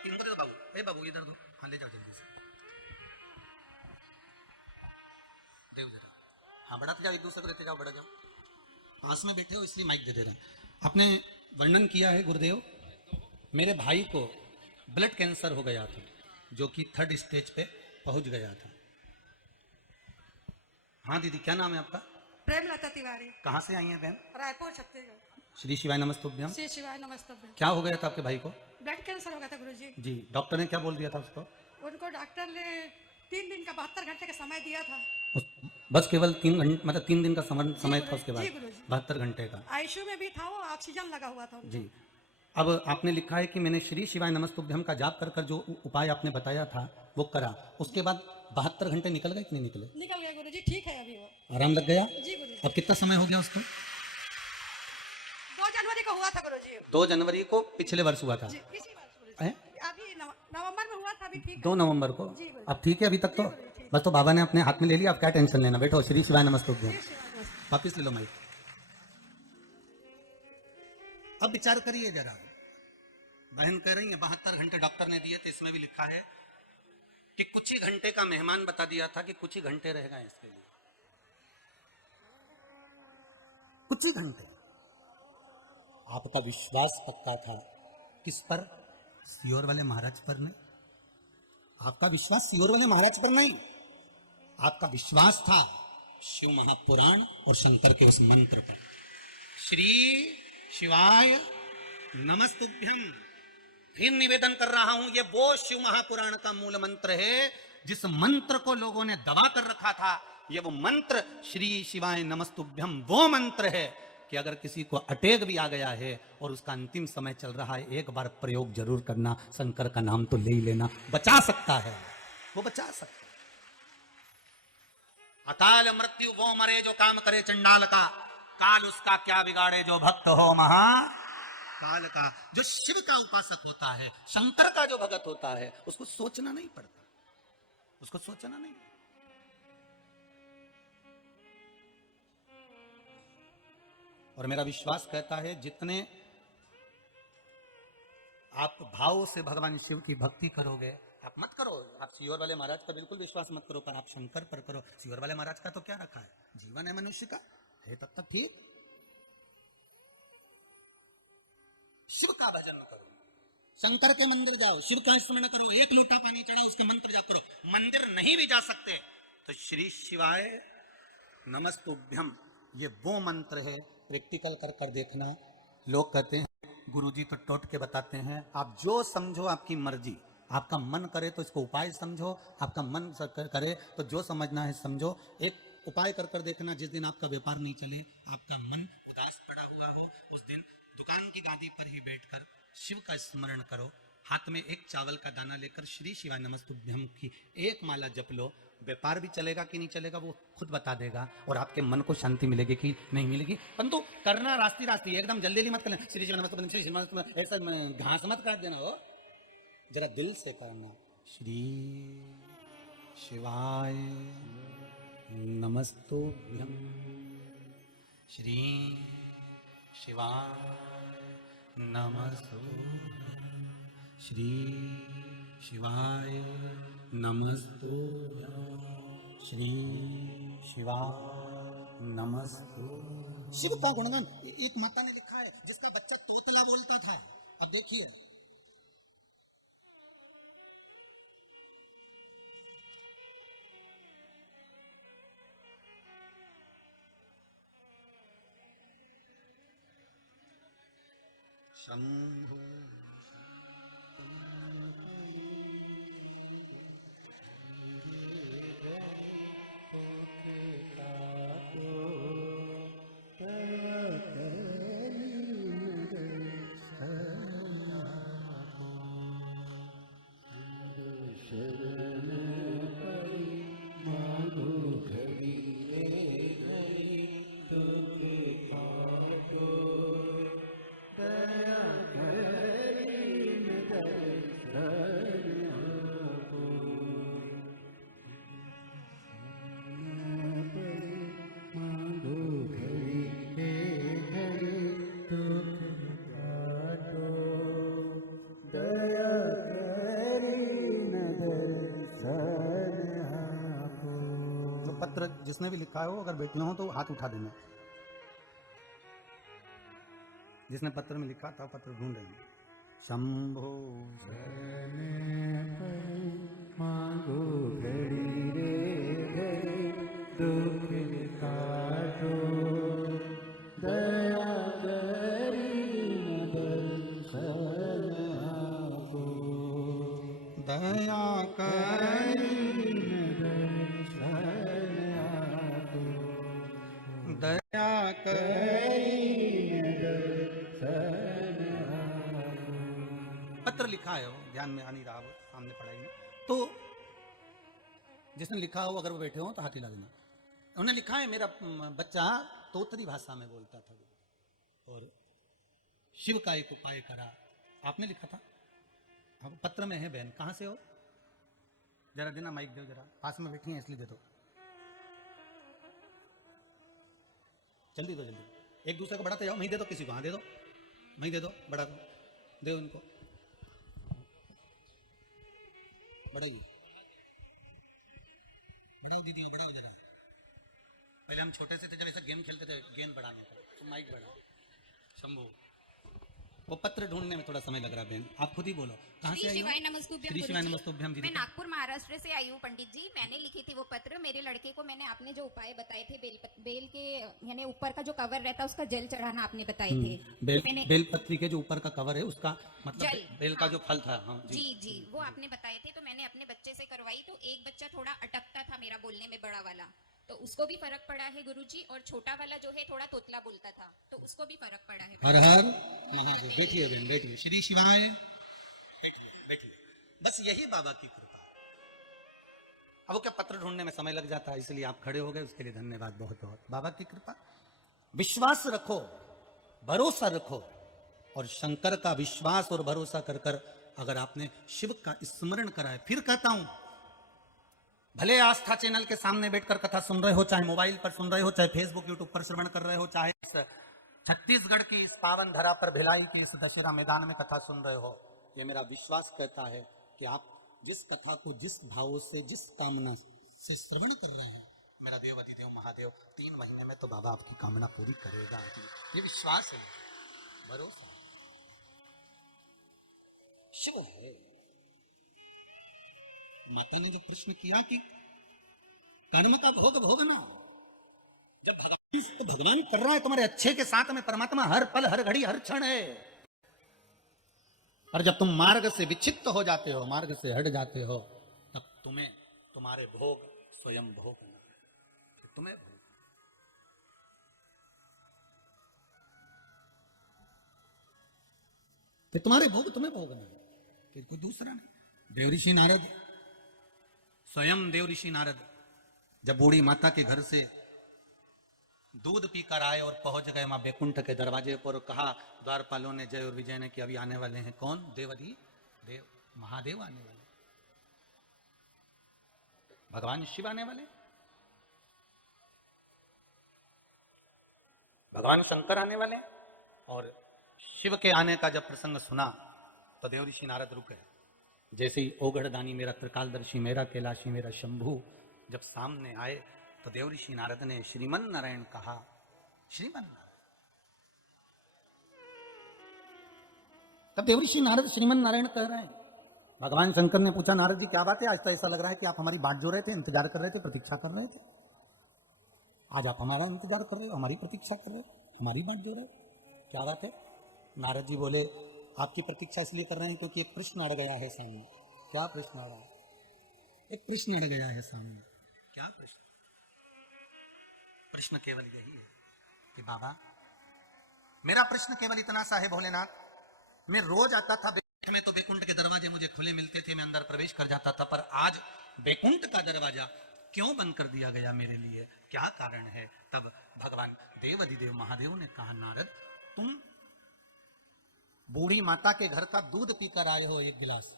इनको दे दो बाबू। ए बाबू इधर दो, हाँ ले जाओ जल्दी से, दे जरा। हाँ बढ़ाते जाओ, एक दूसरे को देते जाओ, बढ़ा जाओ। पास में बैठे हो इसलिए माइक दे दे रहा। आपने वर्णन किया है गुरुदेव, मेरे भाई को ब्लड कैंसर हो गया था, जो कि 3rd स्टेज पे पहुंच गया था। हाँ दीदी क्या नाम है आपका? प्रेमलता तिवारी। कहाँ से आई हैं बहन? रायपुर छत्तीसगढ़। श्री शिवाय नमस्तुभ्यम। श्री शिवाय नमस्तुभ्यम। क्या हो गया था आपके भाई को? ब्लड कैंसर हो गया था गुरुजी। जी, डॉक्टर ने क्या बोल दिया था उसको? उनको डॉक्टर ने 3 दिन का 72 घंटे का समय दिया था। बस केवल 3 घंटे, मतलब 3 दिन का समय था उसके बाद? जी गुरुजी। 72 घंटे का आईसीयू में भी था वो, ऑक्सीजन लगा हुआ था उनको। जी। अब आपने लिखा है कि मैंने श्री शिवाय नमस्तुभ्यम का जाप कर जो उपाय आपने बताया था वो करा, उसके बाद 72 घंटे निकल गए कि नहीं निकले? निकल गया गुरुजी, ठीक है अभी वो। आराम लग गया? जी गुरुजी। अब कितना समय हो गया उसको? 2 जनवरी को हुआ था गुरुजी। 2 जनवरी को पिछले वर्ष हुआ था? जी इसी वर्ष गुरुजी। अभी नवंबर में हुआ था, अभी ठीक है। 2 नवंबर को? जी गुरुजी। अब ठीक है अभी तक तो? बस तो बाबा ने अपने हाथ में ले लिया, अब क्या टेंशन लेना। बैठो, श्री शिवाय नमस्तुभ्यम। वापिस ले लो माइक। अब विचार करिए जरा, बहन कह रही है 72 घंटे डॉक्टर ने दिए थे, इसमें भी लिखा है कि कुछ ही घंटे का मेहमान बता दिया था कि कुछ ही घंटे रह गए इसके लिए, कुछ ही घंटे। आपका विश्वास पक्का था किस पर? सियोर वाले महाराज पर नहीं। आपका विश्वास सियोर वाले महाराज पर नहीं, आपका विश्वास था शिव महापुराण और शंकर के उस मंत्र पर। श्री शिवाय नमस्तुभ्यम फिर निवेदन कर रहा हूं, ये वो शिव महापुराण का मूल मंत्र है जिस मंत्र को लोगों ने दबा कर रखा था। ये वो मंत्र श्री शिवाय नमस्तुभ्यम वो मंत्र है कि अगर किसी को अटैक भी आ गया है और उसका अंतिम समय चल रहा है, एक बार प्रयोग जरूर करना, शंकर का नाम तो ले ही लेना, बचा सकता है, वो बचा सकता है। अकाल मृत्यु वो मरे जो काम करे चंडाल का, काल उसका क्या बिगाड़े जो भक्त हो महा काल का। जो शिव का उपासक होता है, शंकर का जो भगत होता है, उसको सोचना नहीं पड़ता, उसको सोचना नहीं। और मेरा विश्वास कहता है जितने आप भाव से भगवान शिव की भक्ति करोगे, आप मत करो, आप सीहोर वाले महाराज का बिल्कुल विश्वास मत करो, पर आप शंकर पर करो। सीहोर वाले महाराज का तो क्या रखा है, जीवन है मनुष्य का, है तब तक ठीक। शिव का भजन करो, शंकर के मंदिर जाओ, शिव का स्मरण करो, एक लोटा पानी चढ़ाओ, उसका मंत्र जाप करो। मंदिर नहीं भी जा सकते तो श्री शिवाय नमस्तुभ्यम, ये वो मंत्र है, प्रैक्टिकल कर कर देखना। लोग कहते हैं गुरुजी तो टोट के बताते हैं, आप जो समझो आपकी मर्जी, आपका मन करे तो इसको उपाय समझो, आपका मन करे तो जो समझना है समझो। एक उपाय कर कर देखना, जिस दिन आपका व्यापार नहीं चले, आपका मन उदास पड़ा हुआ हो, उस दिन दुकान की गादी पर ही बैठकर शिव का स्मरण करो, हाथ में एक चावल का दाना लेकर श्री शिवाय नमस्तुभ्यम की एक माला जप लो। व्यापार भी चलेगा कि नहीं चलेगा वो खुद बता देगा, और आपके मन को शांति मिलेगी कि नहीं मिलेगी। परंतु करना रास्ती रास्ती, एकदम जल्दी जल्दी मत करना, श्री शिवाय नमस्तुभ्यम, श्री शिवाय नमस्तुभ्यम, ऐसा घास मत काट देना हो, जरा दिल से करना। श्री शिवाय नमस्तुभ्यम, श्री शिवाय नमस्तुभ्यम, श्री शिवाय नमस्तुभ्यम, श्री शिवाय नमस्तुभ्यम। शिव का गुणगान एक माता ने लिखा है जिसका बच्चा तोतला बोलता था। अब देखिए, शंभो पत्र जिसने भी लिखा हो, अगर बैठे हो तो हाथ उठा देना। जिसने पत्र में लिखा था पत्र ढूंढ रहे हैं। शंभो मांगो घड़ी रे घड़ी, दुख काटो दया करी दर्शन आपो, दया करी दया पत्र लिखा है, वो ध्यान में आ नहीं रहा, वो सामने पढ़ाई में। तो जिसने लिखा हो अगर वो बैठे हो तो हाथ हिला देना। उन्होंने लिखा है मेरा बच्चा तोतरी भाषा में बोलता था और शिव का एक उपाय करा। आपने लिखा था, हाँ पत्र में है। बहन कहाँ से हो, जरा देना माइक दो, जरा पास में बैठी है इसलिए दे दो, जल्दी दो जल्दी, एक दूसरे को बढ़ाते जाओ। मैं दे दो किसी को, हाँ दे दो, मैं दे दो, बढ़ा दो, दो इनको, बढ़ाइए, बढ़ाओ दीदी, बढ़ाओ जरा। पहले हम छोटे से थे जब ऐसा गेम खेलते थे गेंद बढ़ाने का, तो माइक बढ़ा। शंभू, वो पत्र ढूंढने में थोड़ा समय लग रहा है। बहन आप खुद ही बोलो, कहाँ से आई हो? श्री शिवाय नमस्तुभ्यम जी। मैं नागपुर महाराष्ट्र से आई हूँ पंडित जी। मैंने लिखी थी वो पत्र। मेरे लड़के को मैंने, आपने जो उपाय बताए थे, बेल के यानी ऊपर का जो कवर रहता है उसका जल चढ़ाना आपने बताए थे। बेल पत्री के जो ऊपर का कवर है उसका मतलब बेल का जो फल था। हाँ, जी जी, वो आपने बताए थे। तो मैंने अपने बच्चे से करवाई, तो एक बच्चा थोड़ा अटकता था मेरा बोलने में, बड़ा वाला, तो उसको भी फर्क पड़ा है गुरुजी, और छोटा वाला जो है थोड़ा तोतला बोलता था, तो उसको भी फर्क पड़ा है। हर हर महादेव। बैठिए बहन, बैठिए। श्री शिवाय, बैठिए। बस यही बाबा की कृपा। अब वो क्या पत्र ढूंढने में समय लग जाता है, इसलिए आप खड़े हो गए, उसके लिए धन्यवाद बहुत बहुत। बाबा की कृपा। विश्वास रखो, भरोसा रखो, और शंकर का विश्वास और भरोसा कर कर अगर आपने शिव का स्मरण करा है, फिर कहता हूं, भले आस्था चैनल के सामने बैठकर कथा सुन रहे हो, चाहे मोबाइल पर सुन रहे हो, चाहे फेसबुक यूट्यूब पर श्रवण कर रहे हो, चाहे छत्तीसगढ़ की इस पावन धरा पर भिलाई की इस दशहरा मैदान में कथा सुन रहे हो, ये मेरा विश्वास कहता है कि आप जिस कथा को जिस भाव से जिस कामना से श्रवण कर रहे हैं, मेरा देव अधिदेव महादेव 3 महीने में तो बाबा आपकी कामना पूरी करेगा ही। ये विश्वास है, भरोसा है, शिव है। माता ने जो प्रश्न किया कि कर्म का भोग भोगना, जब भगवान कर रहा है तुम्हारे अच्छे के साथ में, परमात्मा हर पल हर घड़ी हर क्षण है। और जब तुम मार्ग से विच्छिन्न हो जाते हो, मार्ग से हट जाते हो, तब तुम्हें तुम्हारे भोग स्वयं भोगना है, फिर तुम्हें भोग। फिर तुम्हारे भोग तुम्हें भोगना है, फिर कोई दूसरा नहीं। देवऋषि नारद, स्वयं देवऋषि नारद जब बूढ़ी माता के घर से दूध पीकर आए और पहुंच गए मां बैकुंठ के दरवाजे पर, कहा द्वारपालों ने जय और विजय ने कि अभी आने वाले हैं कौन? देवधि देव महादेव आने वाले, भगवान शिव आने वाले, भगवान शंकर आने वाले। और शिव के आने का जब प्रसंग सुना तो देवऋषि नारद रुके। जैसे ही ओगढ़दानी मेरा त्रिकालदर्शी मेरा कैलाशी मेरा शंभू जब सामने आए तो देवऋषि नारद ने श्रीमन नारायण कहा। श्रीमन नारायण, तब देवऋषि नारद श्रीमन नारायण कह रहे हैं। भगवान शंकर ने पूछा, नारद जी क्या बात है, आज तो ऐसा लग रहा है कि आप हमारी बात जो रहे थे, इंतजार कर रहे थे, प्रतीक्षा कर रहे थे। आज आप हमारा इंतजार कर रहे हो, हमारी प्रतीक्षा कर रहे हो, हमारी बात जो रहे, क्या बात है? नारद जी बोले, आपकी प्रतीक्षा इसलिए कर रहे हैं क्योंकि एक प्रश्न अड़ गया है सामने। क्या प्रश्न अड़ा? एक प्रश्न अड़ गया है सामने। क्या प्रश्न? प्रश्न केवल यही है कि बाबा, मेरा प्रश्न केवल इतना सा है भोलेनाथ, मैं रोज आता था बैकुंठ में तो बैकुंठ के दरवाजे मुझे खुले मिलते थे, मैं अंदर प्रवेश कर जाता था, पर आज बैकुंठ का दरवाजा क्यों बंद कर दिया गया मेरे लिए? क्या कारण है? तब भगवान देव अधिदेव महादेव ने कहा, नारद तुम बूढ़ी माता के घर का दूध पीकर आए हो एक गिलास,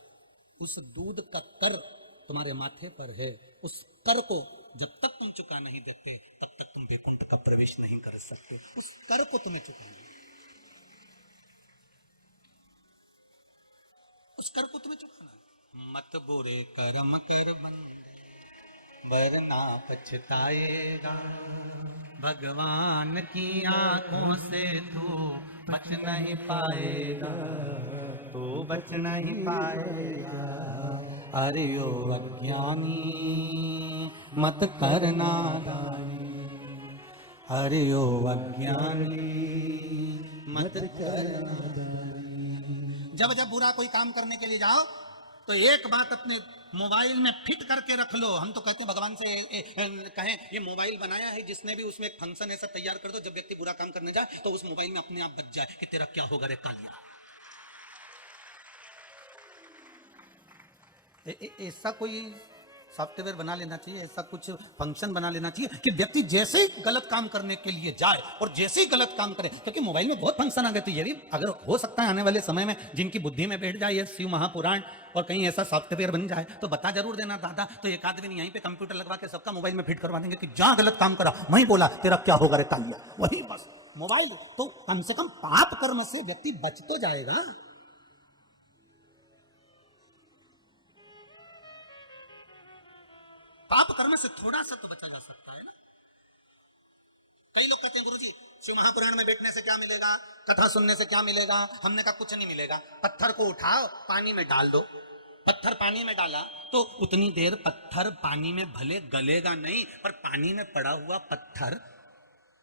उस दूध का कर तुम्हारे माथे पर है, उस कर को जब तक तुम चुका नहीं देते तब तक तुम बैकुंठ का प्रवेश नहीं कर सकते। उस कर को तुम्हें चुकाना है, उस कर को तुम्हें चुकाना है। मत बुरे कर्म कर वरना पछताएगा, भगवान की आंखों से तू बच नहीं पाएगा, तू बच नहीं पाएगा। अरे ओ अज्ञानी मत करना दानी, अरे ओ अज्ञानी मत करना दानी। जब जब बुरा कोई काम करने के लिए जाओ तो एक बात अपने मोबाइल में फिट करके रख लो। हम तो कहते हैं भगवान से कहें ये मोबाइल बनाया है जिसने भी, उसमें एक फंक्शन ऐसा तैयार कर दो, जब व्यक्ति बुरा काम करने जाए तो उस मोबाइल में अपने आप बच जाए कि तेरा क्या होगा रे कालिया। ऐसा कोई सॉफ्टवेयर बना लेना चाहिए, ऐसा कुछ फंक्शन बना लेना चाहिए कि व्यक्ति जैसे ही गलत काम करने के लिए जाए और जैसे ही गलत काम करे, क्योंकि मोबाइल में बहुत फंक्शन आ गए, तो ये भी अगर हो सकता है आने वाले समय में जिनकी बुद्धि में बैठ जाए ये शिव महापुराण और कहीं ऐसा सॉफ्टवेयर बन जाए तो बता जरूर देना दादा, तो एक आध दिन यहीं पे कंप्यूटर लगवा के सबका मोबाइल में फिट करवा देंगे कि जहां गलत काम करा वहीं बोला तेरा क्या होगा रे कालिया, वही बस मोबाइल। तो कम से कम पाप कर्म से व्यक्ति बच तो जाएगा। पाप कर्म से थोड़ा सा तो बचा जा सकता है ना। कई लोग कहते हैं गुरुजी शिव महापुराण में बैठने से क्या मिलेगा, कथा सुनने से क्या मिलेगा? हमने कहा कुछ नहीं मिलेगा। पत्थर को उठाओ पानी में डाल दो, पत्थर पानी में डाला तो उतनी देर पत्थर पानी में भले गलेगा नहीं, पर पानी में पड़ा हुआ पत्थर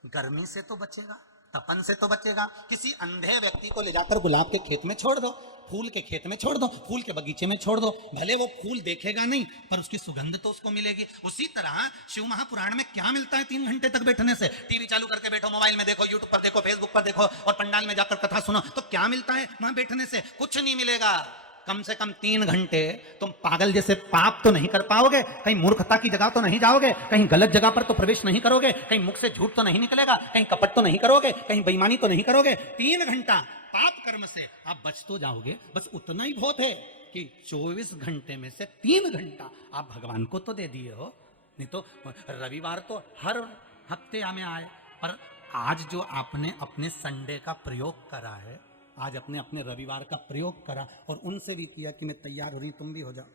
गर्मी से तो बचेगा, तपन से तो बचेगा। किसी अंधे व्यक्ति को ले जाकर गुलाब के खेत में छोड़ दो, फूल के खेत में छोड़ दो, फूल के बगीचे में छोड़ दो, भले वो फूल देखेगा नहीं पर उसकी सुगंध तो उसको मिलेगी। उसी तरह शिव महापुराण में क्या मिलता है 3 घंटे तक बैठने से? टीवी चालू करके बैठो, मोबाइल में देखो, यूट्यूब पर देखो, फेसबुक पर देखो और पंडाल में जाकर कथा सुनो, तो क्या मिलता है वहां बैठने से? कुछ नहीं मिलेगा। कम से कम 3 घंटे तुम पागल जैसे पाप तो नहीं कर पाओगे, कहीं मूर्खता की जगह तो नहीं जाओगे, कहीं गलत जगह पर तो प्रवेश नहीं करोगे, कहीं मुख से झूठ तो नहीं निकलेगा, कहीं कपट तो नहीं करोगे, कहीं बेईमानी तो नहीं करोगे। 3 घंटा पाप कर्म से आप बच तो जाओगे, बस उतना ही बहुत है कि 24 घंटे में से 3 घंटा आप भगवान को तो दे दिए हो। नहीं तो रविवार तो हर हफ्ते में आए, पर आज जो आपने अपने संडे का प्रयोग करा है, आज अपने अपने रविवार का प्रयोग करा और उनसे भी किया कि मैं तैयार हो रही तुम भी हो जाओ,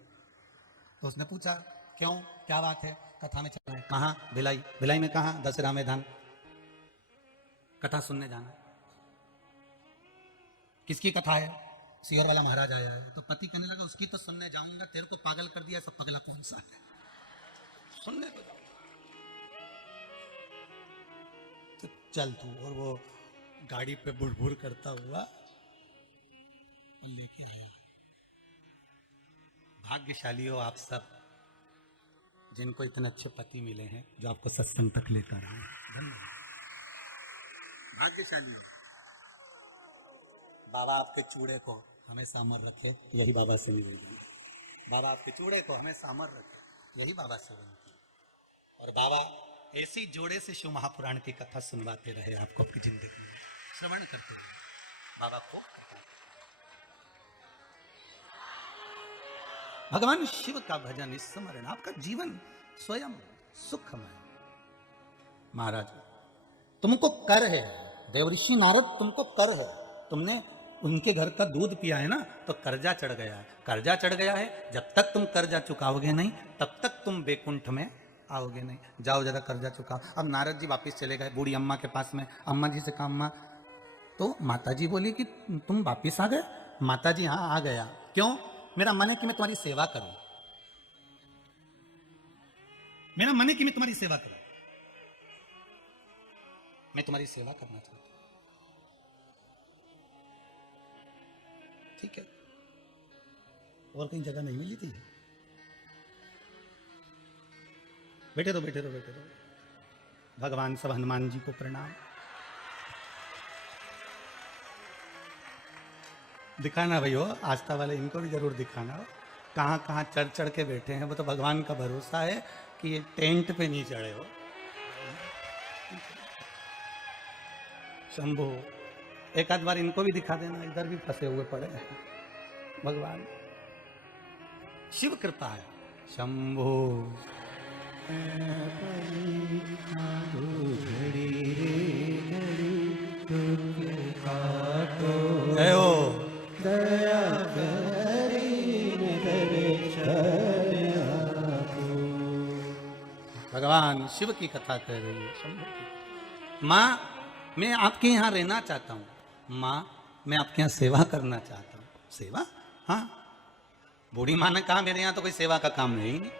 तो उसने पूछा क्यों, क्या बात है, कथा में चलना है। कहाँ? भिलाई। भिलाई में कहाँ? दशहरा मैदान। कथा सुनने जाना। किसकी कथा है? सियोर वाला महाराज आया है। तो पति कहने लगा उसकी तो सुनने जाऊंगा, तेरे को पागल कर दिया, सब पगला कौन सा है, सुनने को जाऊंगा। तो चल तू। और वो गाड़ी पे बुड़बुड़ करता हुआ और लेके आया। भाग्यशाली हो आप सब जिनको इतने अच्छे पति मिले हैं जो आपको सत्संग तक लेकर आए। धन्यवाद, भाग्यशाली हो। बाबा आपके चूड़े को हमेशा अमर रखे, यही बाबा से निवेदन। बाबा आपके चूड़े को हमेशा अमर रखे, यही बाबा से विनती। और बाबा ऐसी जोड़े से शिव महापुराण की कथा सुनवाते रहे आपको अपनी जिंदगी में, श्रवण करते रहे। बाबा को भगवान शिव का भजन स्मरण, आपका जीवन स्वयं सुखमय। महाराज तुमको कर है, देवऋषि नारद तुमको कर है, तुमने उनके घर का दूध पिया है ना, तो कर्जा चढ़ गया है। कर्जा चढ़ गया है, जब तक तुम कर्जा चुकाओगे नहीं तब तक तुम बैकुंठ में आओगे नहीं। जाओ जरा कर्जा चुकाओ। अब नारद जी वापिस चले गए बूढ़ी अम्मा के पास में। अम्मा जी से कहा अम्मा, तो माता जी बोली कि तुम वापिस आ गए। माता जी हाँ आ गया। क्यों? मेरा मन है कि मैं तुम्हारी सेवा करूं, मेरा मन है कि मैं तुम्हारी सेवा करूं, मैं तुम्हारी सेवा करना चाहता हूं। ठीक है, और कहीं जगह नहीं मिली थी। बैठे रहो बैठे रहो बैठे रहो। भगवान सब हनुमान जी को प्रणाम। दिखाना भैया, आस्था वाले इनको भी जरूर दिखाना। कहाँ कहाँ चढ़ चढ़ के बैठे हैं, वो तो भगवान का भरोसा है कि ये टेंट पे नहीं चढ़े हो। शंभो, एक आध बार इनको भी दिखा देना, इधर भी फंसे हुए पड़े हैं। भगवान शिव कृपा है। शंभो जय हो। भगवान शिव की कथा कह रही है। शंभो की माँ, मैं आपके यहाँ रहना चाहता हूँ। माँ, मैं आपके यहाँ सेवा करना चाहता हूँ। सेवा? हाँ। बूढ़ी माँ ने कहा मेरे यहाँ तो कोई सेवा का काम है ही नहीं।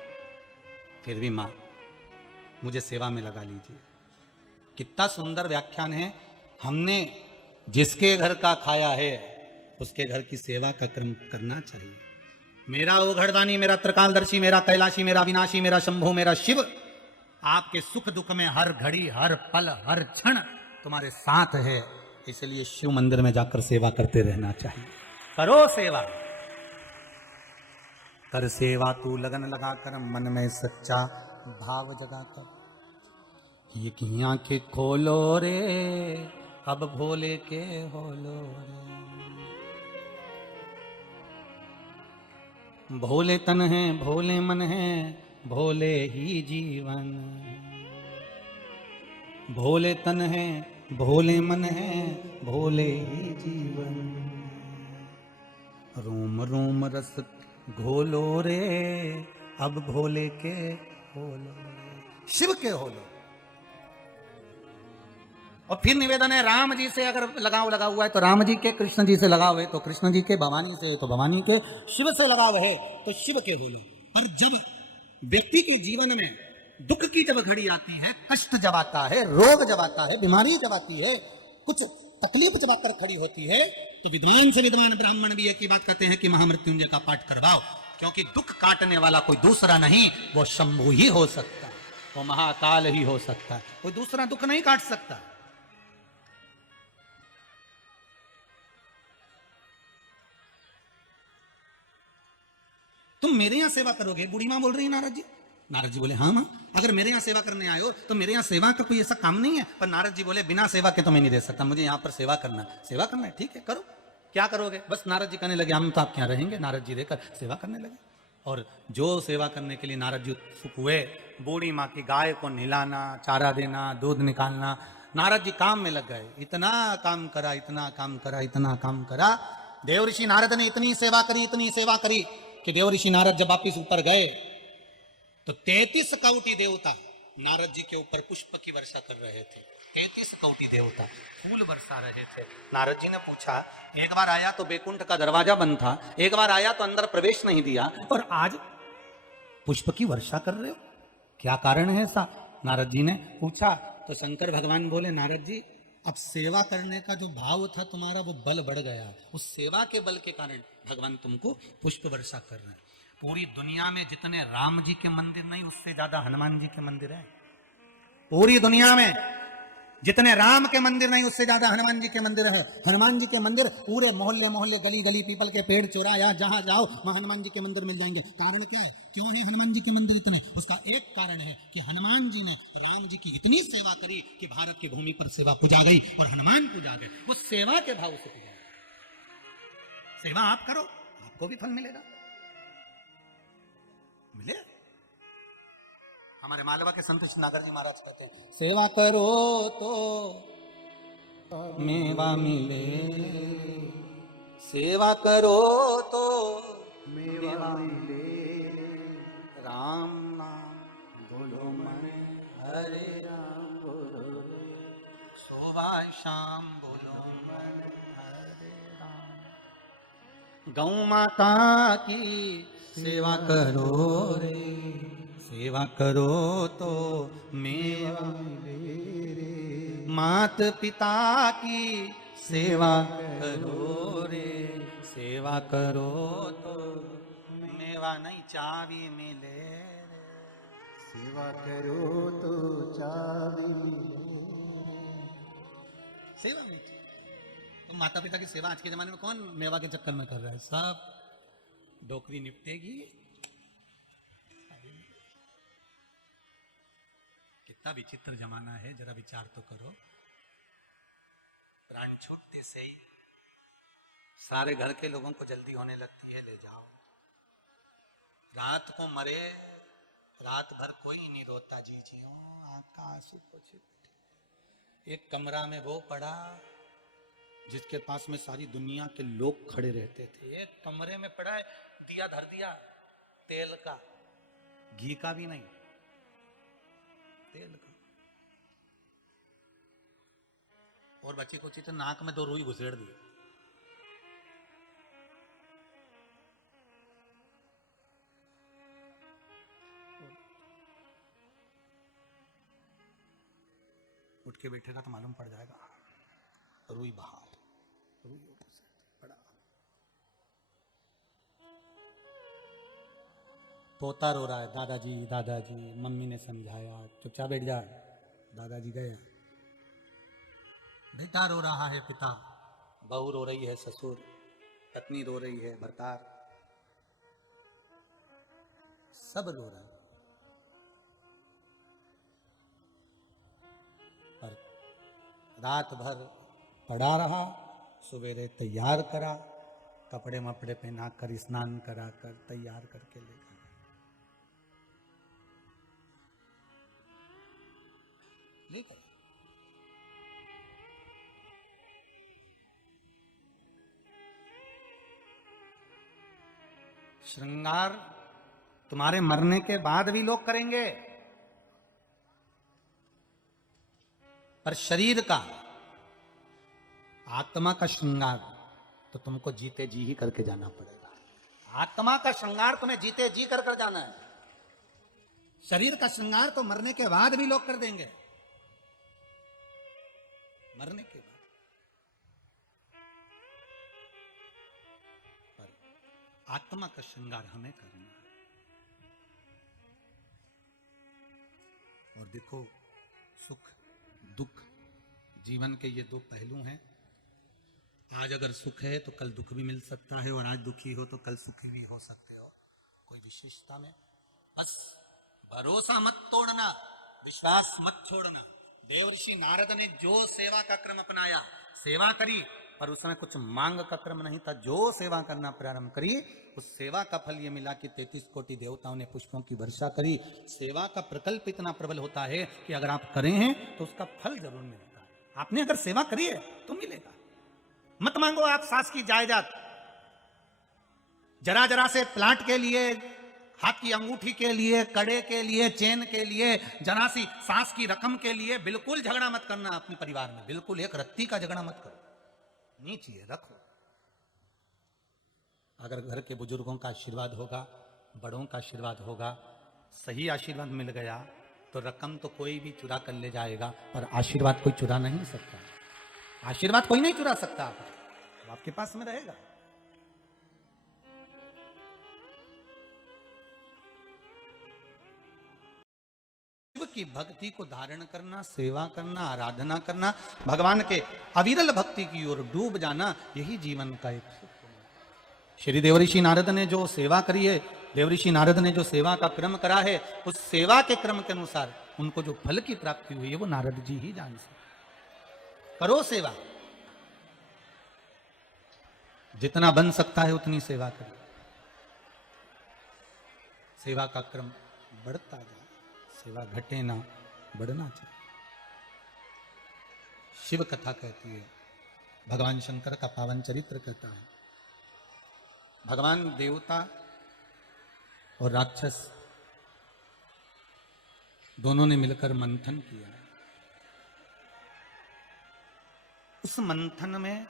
फिर भी माँ मुझे सेवा में लगा लीजिए। कितना सुंदर व्याख्यान है। हमने जिसके घर का खाया है उसके घर की सेवा का क्रम करना चाहिए। मेरा ओघड़दानी, मेरा त्रिकालदर्शी, मेरा कैलाशी, मेरा विनाशी, मेरा शंभो, मेरा शिव आपके सुख दुख में हर घड़ी, हर पल, हर क्षण तुम्हारे साथ है। इसलिए शिव मंदिर में जाकर सेवा करते रहना चाहिए। करो सेवा, कर सेवा तू लगन लगा कर, मन में सच्चा भाव जगा कर। ये की आंखें खोलो रे, अब भोले के होलो रे। भोले तन है, भोले मन है, भोले ही जीवन। भोले तन है, भोले मन है, भोले ही जीवन। रोम रोम रस घोलो रे, अब भोले के होलो रे, शिव के होलो। और फिर निवेदन है, राम जी से अगर लगाव लगा हुआ है तो राम जी के, कृष्ण जी से लगाव है तो कृष्ण जी के, भवानी से तो भवानी के, शिव से लगाव है तो शिव के होलो। पर जब व्यक्ति के जीवन में दुख की जब घड़ी आती है, कष्ट जब आता है, रोग जब आता है, बीमारी जब आती है, कुछ तकलीफ जब आकर खड़ी होती है, तो विद्वान से विद्वान ब्राह्मण भी एक ही बात कहते हैं कि महामृत्युंजय का पाठ करवाओ। क्योंकि दुख काटने वाला कोई दूसरा नहीं, वो शंभु ही हो सकता है, वो महाकाल ही हो सकता है, कोई दूसरा दुख नहीं काट सकता। तुम मेरे यहां सेवा करोगे? बूढ़ी मां बोल रही है नारद जी। नारद जी बोले हाँ मां, अगर मेरे यहाँ सेवा करने आए हो तो मेरे यहाँ सेवा का कोई ऐसा काम नहीं है। पर नारद जी बोले बिना सेवा के तो मैं नहीं रह सकता, मुझे यहाँ पर सेवा करना है। सेवा करना है, ठीक है करो। क्या करोगे? बस नारद जी कहने लगे हम तो आपके यहाँ रहेंगे। नारद जी रहकर सेवा करने लगे। और जो सेवा करने के लिए नारद जी उत्सुक हुए, बूढ़ी माँ की गाय को नहलाना, चारा देना, दूध निकालना, नारद जी काम में लग गए। इतना काम करा, इतना काम करा, इतना काम करा। देव ऋषि नारद ने इतनी सेवा करी, इतनी सेवा करी कि देव ऋषि नारद जब वापिस ऊपर गए तो 33 कोटि देवता नारद जी के ऊपर पुष्प की वर्षा कर रहे थे। 33 कोटि देवता फूल बरसा रहे थे। नारद जी ने पूछा, एक बार आया तो बैकुंठ का दरवाजा बंद था, एक बार आया तो अंदर प्रवेश नहीं दिया, और आज पुष्प की वर्षा कर रहे हो, क्या कारण है ऐसा? नारद जी ने पूछा तो शंकर भगवान बोले, नारद जी अब सेवा करने का जो भाव था तुम्हारा वो बल बढ़ गया, उस सेवा के बल के कारण भगवान तुमको पुष्प वर्षा कर रहे हैं। पूरी दुनिया में जितने राम जी के मंदिर नहीं, उससे ज्यादा हनुमान जी के मंदिर है। पूरी दुनिया में जितने राम के मंदिर नहीं, उससे ज्यादा हनुमान जी के मंदिर है। हनुमान जी के मंदिर पूरे मोहल्ले मोहल्ले, गली गली, पीपल के पेड़, चौराहा, जहां जाओ वहां हनुमान जी के मंदिर मिल जाएंगे। कारण क्या है, क्यों है हनुमान जी के मंदिर इतने? उसका एक कारण है कि हनुमान जी ने राम जी की इतनी सेवा करी कि भारत की भूमि पर सेवा पूजा गई और हनुमान पूजा गए। वो सेवा के भाव से पूजा। सेवा आप करो, आपको भी फल मिलेगा। मिले। हमारे मालवा के संत नागर जी महाराज कहते हैं, सेवा करो तो मेवा मिले, सेवा करो तो मेवा मिले, राम नाम बोलो मन, हरे राम बोलो, सुबह शाम बोलो मन, हरे राम। गौ माता की सेवा करो रे, सेवा करो तो मेवा मिले रे, मात पिता की सेवा करो रे, सेवा करो तो मेवा नहीं चावी मिले रे, सेवा करो तो चावी मिले। सेवा नहीं, तो माता पिता की सेवा आज के जमाने में कौन मेवा के चक्कर में कर रहा है? सब डोकरी निपटेगी। कितना विचित्र जमाना है, जरा विचार तो करो। प्राण छूटते से ही सारे घर के लोगों को जल्दी होने लगती है, ले जाओ। रात को मरे, रात भर कोई नहीं रोता, जी जी हो, आका आंसू पोछे। एक कमरा में वो पड़ा जिसके पास में सारी दुनिया के लोग खड़े रहते थे, एक कमरे में पड़ा है, दिया धर दिया तेल का, घी का भी नहीं, तेल का। और बच्चे को तो नाक में 2 रुई घुसेड़ दी। उठ के बैठेगा तो मालूम पड़ जाएगा, रुई बाहर, रुई पड़ा। पोता रो रहा है, दादाजी दादाजी, मम्मी ने समझाया चुपचाप बैठ जा, दादाजी गए। बेटा रो रहा है, पिता, बहू रो रही है, ससुर, पत्नी रो रही है, भरतार, सब रो रहे हैं। पर रात भर पड़ा रहा, सवेरे तैयार करा, कपड़े मपड़े पहना कर, स्नान करा कर, तैयार करके ले गया। श्रृंगार तुम्हारे मरने के बाद भी लोग करेंगे, पर शरीर का, आत्मा का श्रृंगार तो तुमको जीते जी ही करके जाना पड़ेगा। आत्मा का श्रृंगार तुम्हें जीते जी कर जाना है। शरीर का श्रृंगार तो मरने के बाद भी लोग कर देंगे, मरने के बाद। पर आत्मा का श्रृंगार हमें करना है। और देखो, सुख दुख, जीवन के ये 2 पहलू हैं। आज अगर सुख है तो कल दुख भी मिल सकता है, और आज दुखी हो तो कल सुखी भी हो सकते हो। कोई विशेषता में बस भरोसा मत तोड़ना, विश्वास मत छोड़ना। देवर्षि नारद ने जो सेवा का क्रम अपनाया, सेवा करी, पर उसमें कुछ मांग का क्रम नहीं था। जो सेवा करना प्रारंभ करी, उस सेवा का फल ये मिला कि 33 कोटि देवताओं ने पुष्पों की वर्षा करी। सेवा का प्रकल्प इतना प्रबल होता है कि अगर आप करें हैं तो उसका फल जरूर मिलता है। आपने अगर सेवा करी है तो मिलेगा। मत मांगो आप सास की जायदाद, जरा जरा से प्लाट के लिए हाथ की अंगूठी के लिए, कड़े के लिए, चेन के लिए, जरा सी सांस की रकम के लिए बिल्कुल झगड़ा मत करना अपने परिवार में। बिल्कुल एक रत्ती का झगड़ा मत करो, नहीं चाहिए, रखो। अगर घर के बुजुर्गों का आशीर्वाद होगा, बड़ों का आशीर्वाद होगा, सही आशीर्वाद मिल गया तो रकम तो कोई भी चुरा कर ले जाएगा, पर आशीर्वाद कोई चुरा नहीं सकता। आशीर्वाद कोई नहीं चुरा सकता, आपके पास में रहेगा। शिव की भक्ति को धारण करना, सेवा करना, आराधना करना, भगवान के अविरल भक्ति की ओर डूब जाना, यही जीवन का एक सुख है। श्री देवऋषि नारद ने जो सेवा करी है, देवऋषि नारद ने जो सेवा का क्रम करा है, उस सेवा के क्रम के अनुसार उनको जो फल की प्राप्ति हुई है वो नारद जी ही जान सकते। करो सेवा, जितना बन सकता है उतनी सेवा करो। सेवा का क्रम बढ़ता जाए, सेवा घटे ना, बढ़ना चाहिए। शिव कथा कहती है, भगवान शंकर का पावन चरित्र कहता है, भगवान देवता और राक्षस दोनों ने मिलकर मंथन किया। उस मंथन में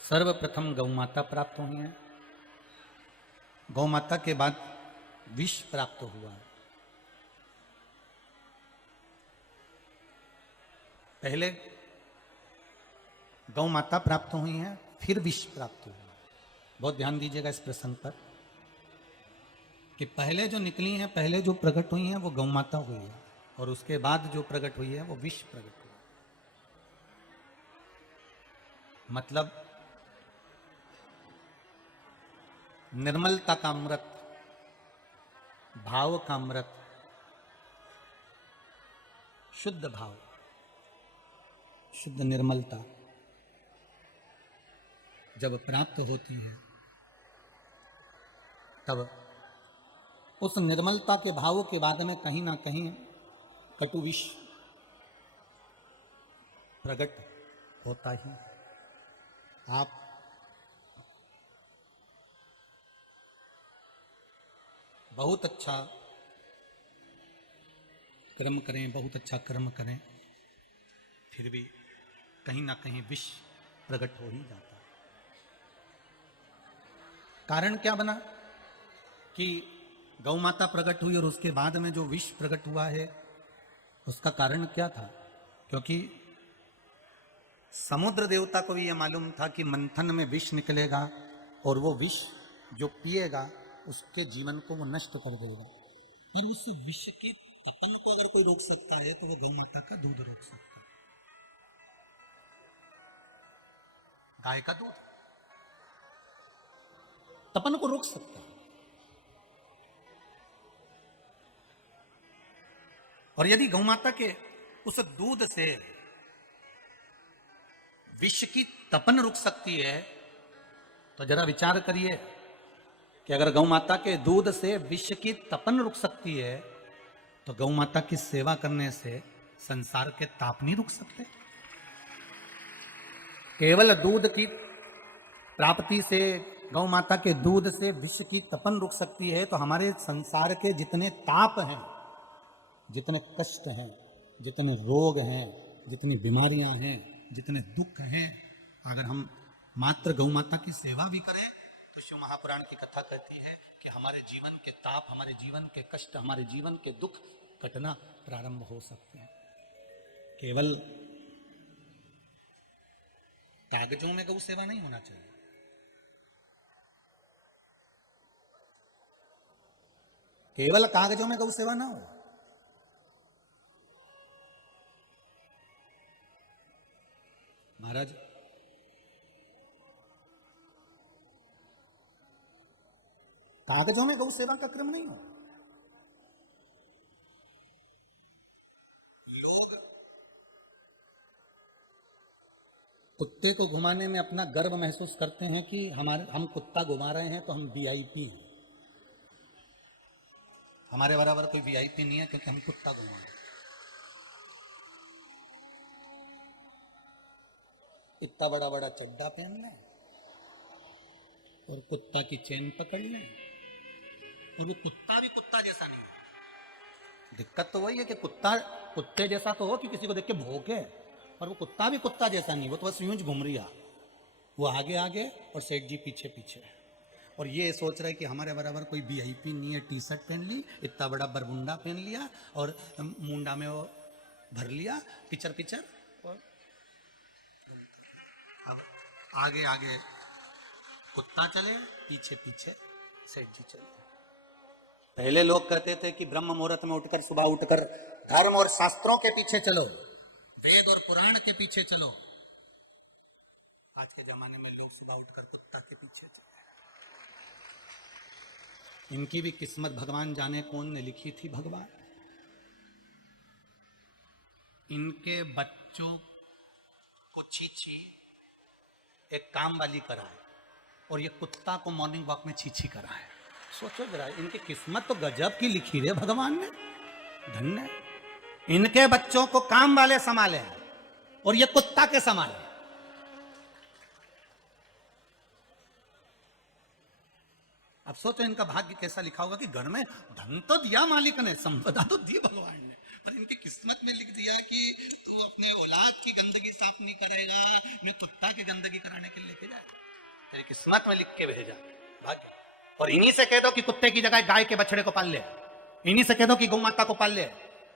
सर्वप्रथम गौमाता प्राप्त हुई है। गौमाता के बाद विष प्राप्त हुआ। पहले गौ माता प्राप्त हुई है, फिर विष प्राप्त हुआ। बहुत ध्यान दीजिएगा इस प्रसंग पर कि पहले जो निकली हैं, पहले जो प्रकट हुई हैं वो गौ माता हुई है, और उसके बाद जो प्रकट हुई है वो विष प्रकट हुआ। मतलब निर्मलता का अमृत, भाव का अमृत, शुद्ध भाव, शुद्ध निर्मलता जब प्राप्त होती है, तब उस निर्मलता के भाव के बाद में कहीं ना कहीं कटु विष प्रकट होता ही। आप बहुत अच्छा कर्म करें, बहुत अच्छा कर्म करें, फिर भी कहीं ना कहीं विष प्रकट हो ही जाता है। कारण क्या बना कि गौ माता प्रकट हुई और उसके बाद में जो विष प्रकट हुआ है, उसका कारण क्या था? क्योंकि समुद्र देवता को भी यह मालूम था कि मंथन में विष निकलेगा और वो विष जो पिएगा उसके जीवन को वो नष्ट कर देगा। और उस विष के तपन को अगर कोई रोक सकता है तो वो गौ माता का दूध रोक सकता है, गाय का दूध तपन को रोक सकता है। और यदि गौ माता के उस दूध से विष की तपन रुक सकती है, तो जरा विचार करिए कि अगर गौ माता के दूध से विष की तपन रुक सकती है, तो गौ माता की सेवा करने से संसार के ताप नहीं रुक सकते। केवल दूध की प्राप्ति से, गौ माता के दूध से विष की तपन रुक सकती है, तो हमारे संसार के जितने ताप हैं, जितने कष्ट हैं, जितने रोग हैं, जितनी बीमारियां हैं, जितने दुख हैं, अगर हम मात्र गौ माता की सेवा भी करें तो शिव महापुराण की कथा कहती है कि हमारे जीवन के ताप, हमारे जीवन के कष्ट, हमारे जीवन के दुख कटना प्रारंभ हो सकते हैं। केवल कागजों में गौ सेवा नहीं होना चाहिए। केवल कागजों में गौ सेवा ना हो। महाराज, कागजों में गौ सेवा का क्रम नहीं हो। लोग कुत्ते को घुमाने में अपना गर्व महसूस करते हैं कि हम कुत्ता घुमा रहे हैं तो हम वीआईपी हैं। हमारे बराबर कोई वीआईपी नहीं है क्योंकि हम कुत्ता घुमा रहे हैं। इतना बड़ा बड़ा चड्डा पहन लें, और कुत्ता की चेन पकड़ लें, और वो कुत्ता भी कुत्ता जैसा नहीं है। दिक्कत तो वही है कि कुत्ता कुत्ते जैसा तो हो कि किसी को देख के भौंके, और वो कुत्ता भी कुत्ता जैसा नहीं, वो तो बस यूं घूम रहा, वो आगे आगे और सेठ जी पीछे पीछे। और ये सोच रहे कि हमारे बराबर कोई वीआईपी नहीं है, टी शर्ट पहन ली, इतना बड़ा बरमुंडा पहन लिया और मुंडा में वो भर लिया पिचर पिचर, और अब आगे आगे कुत्ता चले, पीछे पीछे सेठ जी चले। पहले लोग कहते थे कि ब्रह्म मुहूर्त में उठकर, सुबह उठकर धर्म और शास्त्रों के पीछे चलो, वेद और पुराण के पीछे चलो। आज के जमाने में लोग सुबह उठकर कुत्ता के पीछे चले। इनकी भी किस्मत भगवान जाने कौन ने लिखी थी। भगवान इनके बच्चों को छीछी एक काम वाली कराए, और ये कुत्ता को मॉर्निंग वॉक में छीछी कराए। सोचो जरा, इनकी किस्मत तो गजब की लिखी रे भगवान ने। धन्य, इनके बच्चों को काम वाले संभाले और ये कुत्ता के संभाले। अब सोचो इनका भाग्य कैसा लिखा होगा कि घर में धन तो दिया मालिक ने, संपदा तो दी भगवान ने, पर इनकी किस्मत में लिख दिया कि तू अपने औलाद की गंदगी साफ नहीं करेगा, मैं कुत्ता की गंदगी कराने के लिए लेके जाएगा। तेरी किस्मत में लिख के भेजा भाग्य। और इन्हीं से कह दो कि कुत्ते की जगह गाय के बछड़े को पाल ले, इन्हीं से कह दो कि गौ माता को पाल ले।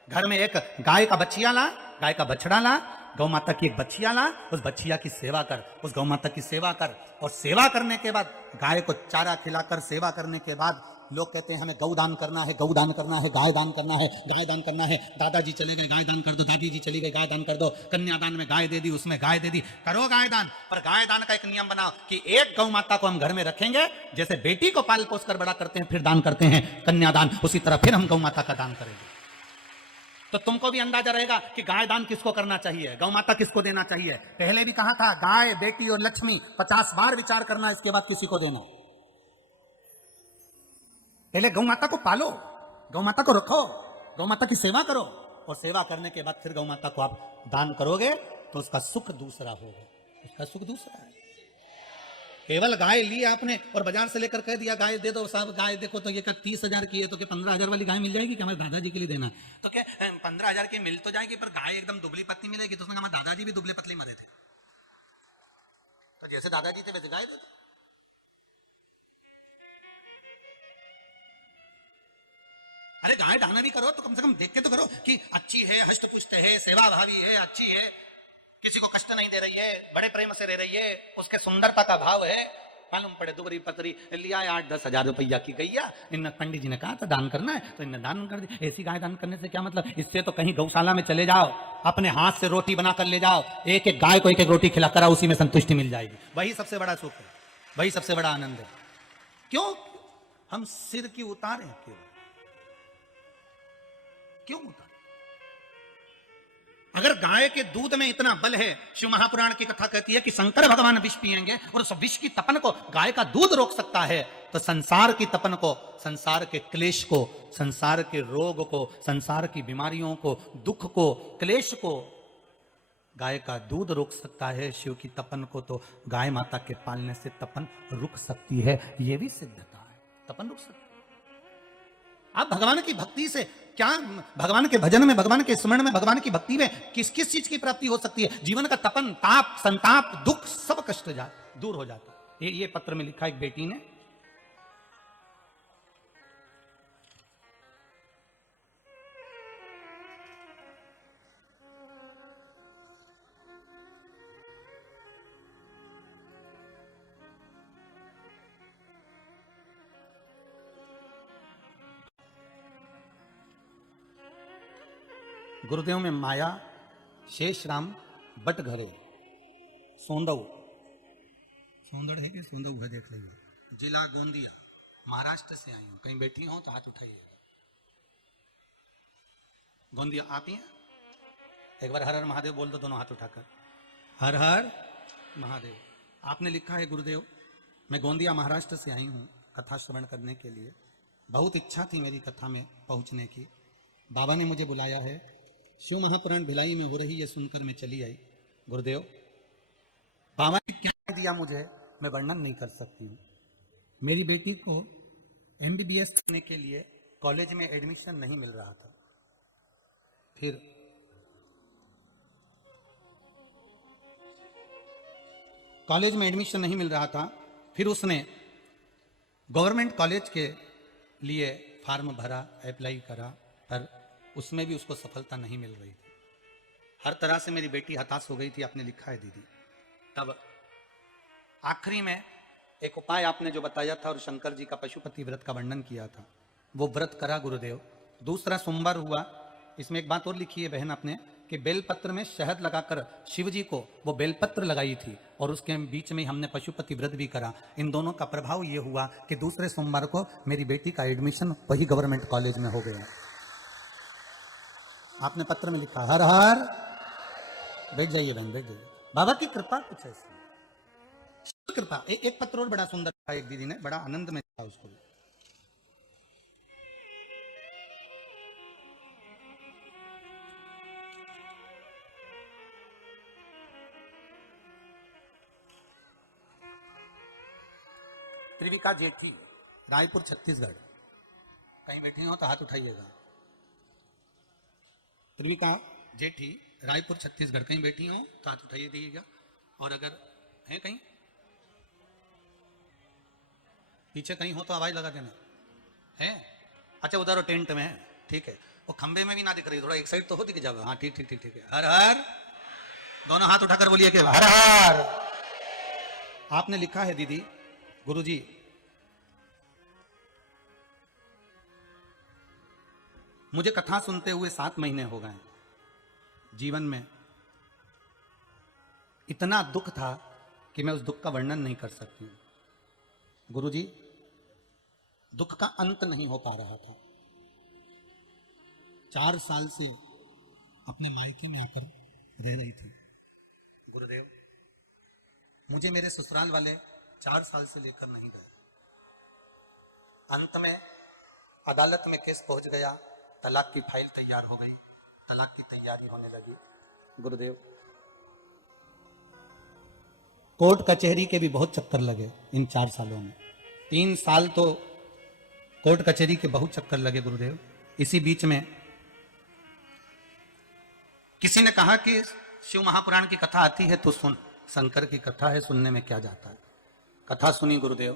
घर में एक गाय का बच्चिया ला, गाय का बछड़ा ला, गौ माता की एक बच्चिया ला, उस बच्चिया की सेवा कर, उस गौ माता की सेवा कर। और सेवा करने के बाद गाय को चारा खिलाकर सेवा करने के बाद लोग कहते हैं हमें गौदान करना है, गौदान करना है, गाय दान करना है, गाय दान करना है। दादाजी चले गए, गाय दान कर दो, दादी जी चली गई, गाय दान कर दो, कन्यादान में गाय दे दी, उसमें गाय दे दी। करो गाय दान, पर गाय दान का एक नियम बनाओ कि एक गौ माता को हम घर में रखेंगे, जैसे बेटी को पाल पोस कर बड़ा करते हैं फिर दान करते हैं कन्यादान, उसी तरह फिर हम गौ माता का दान करेंगे। तो तुमको भी अंदाजा रहेगा कि गाय दान किसको करना चाहिए, गौ माता किसको देना चाहिए। पहले भी कहा था गाय, बेटी और लक्ष्मी 50 बार विचार करना, इसके बाद किसी को देना। पहले गौ माता को पालो, गौ माता को रखो, गौ माता की सेवा करो, और सेवा करने के बाद फिर गौ माता को आप दान करोगे तो उसका सुख दूसरा होगा, उसका सुख दूसरा है। केवल गाय ली आपने और बाजार से लेकर कह दिया गाय दे दो साहब, गाय देखो तो ये 30,000 की है, तो क्या 15,000 वाली गाय मिल जाएगी कि हमारे दादाजी के लिए देना, तो क्या 15,000 की मिल तो जाएगी, पर गाय एकदम दुबली पतली मिलेगी। तो उसमें हमारे दादाजी भी दुबले पतली मरे थे, तो जैसे दादाजी थे वैसे गाय थे। अरे गाय दाना भी करो तो कम से कम देख के तो करो कि अच्छी है, हष्ट पुष्ट है, सेवा भावी है, अच्छी है, किसी को कष्ट नहीं दे रही है, बड़े प्रेम से रह रही है, उसके सुंदरता का भाव है। मालूम पड़े दुबरी पतरी लिया 8-10 हजार रुपया की गैया, इन पंडित जी ने कहा था दान करना है तो इन्हें दान कर दी। ऐसी गाय दान करने से क्या मतलब, इससे तो कहीं गौशाला में चले जाओ, अपने हाथ से रोटी बनाकर ले जाओ, एक एक गाय को एक एक रोटी खिला कर आओ, उसी में संतुष्टि मिल जाएगी। वही सबसे बड़ा सुख है, वही सबसे बड़ा आनंद है। क्यों हम सिर की उतारे, क्यों उतारे? अगर गाय के दूध में इतना बल है, शिव महापुराण की कथा कहती है कि शंकर भगवान विष पिएंगे और उस विष की तपन को गाय का दूध रोक सकता है, तो संसार की तपन को, संसार के क्लेश को, संसार के रोग को, संसार की बीमारियों को, दुख को, क्लेश को गाय का दूध रोक सकता है। शिव की तपन को तो गाय माता के पालने से तपन रुक सकती है, यह भी सिद्धता है, तपन रुक सकती है। आप भगवान की भक्ति से क्या, भगवान के भजन में, भगवान के स्मरण में, भगवान की भक्ति में किस किस चीज की प्राप्ति हो सकती है? जीवन का तपन, ताप, संताप, दुख सब कष्ट दूर हो जाते। ये पत्र में लिखा एक बेटी ने, गुरुदेव में माया, शेष राम, बटघरे, सोंदव, सोंदड़ है कि सोंदव है, देख लीजिए, जिला गोंदिया, महाराष्ट्र से आई हूं। कहीं बैठी हो तो हाथ उठाइए। गोंदिया आती हैं? एक बार हर हर महादेव बोल दो दोनों हाथ उठाकर, हर हर महादेव। आपने लिखा है गुरुदेव, मैं गोंदिया महाराष्ट्र से आई हूं कथा श्रवण करने के लिए। बहुत इच्छा थी मेरी कथा में पहुंचने की, बाबा ने मुझे बुलाया है, शिव महापुराण भिलाई में हो रही है सुनकर मैं चली आई। गुरुदेव बाबा ने क्या दिया मुझे मैं वर्णन नहीं कर सकती हूँ। मेरी बेटी को एमबीबीएस करने के लिए कॉलेज में एडमिशन नहीं मिल रहा था। फिर कॉलेज में एडमिशन नहीं मिल रहा था, फिर उसने गवर्नमेंट कॉलेज के लिए फॉर्म भरा, अप्लाई करा, पर उसमें भी उसको सफलता नहीं मिल रही थी। हर तरह से मेरी बेटी हताश हो गई थी। आपने लिखा है दीदी। तब आखिरी में एक उपाय आपने जो बताया था और शंकर जी का पशुपति व्रत का वर्णन किया था, वो व्रत करा गुरुदेव। दूसरा सोमवार हुआ। इसमें एक बात और लिखी है बहन आपने कि बेलपत्र में शहद लगाकर शिव जी को वो बेलपत्र लगाई थी और उसके बीच में हमने पशुपति व्रत भी करा। इन दोनों का प्रभाव ये हुआ कि दूसरे सोमवार को मेरी बेटी का एडमिशन वही गवर्नमेंट कॉलेज में हो गया। आपने पत्र में लिखा, हर हर। बैठ जाइए बहन, बैठ जाइए। बाबा की कृपा कुछ ऐसी कृपा। एक पत्र और बड़ा सुंदर था, एक दीदी ने बड़ा आनंद में था उसको भी। त्रिविका जेठी, रायपुर छत्तीसगढ़। कहीं बैठी हो तो हाथ उठाइएगा। त्रिविका जेठी, रायपुर छत्तीसगढ़। कहीं बैठी हो तो हाथ उठाइए दीजिएगा। और अगर है कहीं पीछे कहीं हो तो आवाज लगा देना। है? अच्छा, उधर टेंट में है, ठीक है। वो खंबे में भी ना दिख रही, थोड़ा एक साइड तो हो दिख जाएगा। हाँ, ठीक ठीक ठीक ठीक है। हर हर। दोनों हाथ उठाकर बोलिए कि हर हर। आपने लिखा है दीदी, गुरुजी, मुझे कथा सुनते हुए 7 महीने हो गए। जीवन में इतना दुख था कि मैं उस दुख का वर्णन नहीं कर सकती हूं। गुरुजी, दुख का अंत नहीं हो पा रहा था। 4 साल से अपने मायके में आकर रह रही थी। गुरुदेव, मुझे मेरे ससुराल वाले 4 साल से लेकर नहीं गए। अंत में अदालत में केस पहुंच गया, तलाक की फाइल तैयार हो गई, तलाक की तैयारी होने लगी। गुरुदेव, कोर्ट कचहरी के भी बहुत चक्कर लगे इन 4 सालों में। 3 साल तो कोर्ट कचहरी के बहुत चक्कर लगे गुरुदेव। इसी बीच में किसी ने कहा कि शिव महापुराण की कथा आती है तो सुन। शंकर की कथा है, सुनने में क्या जाता है। कथा सुनी गुरुदेव,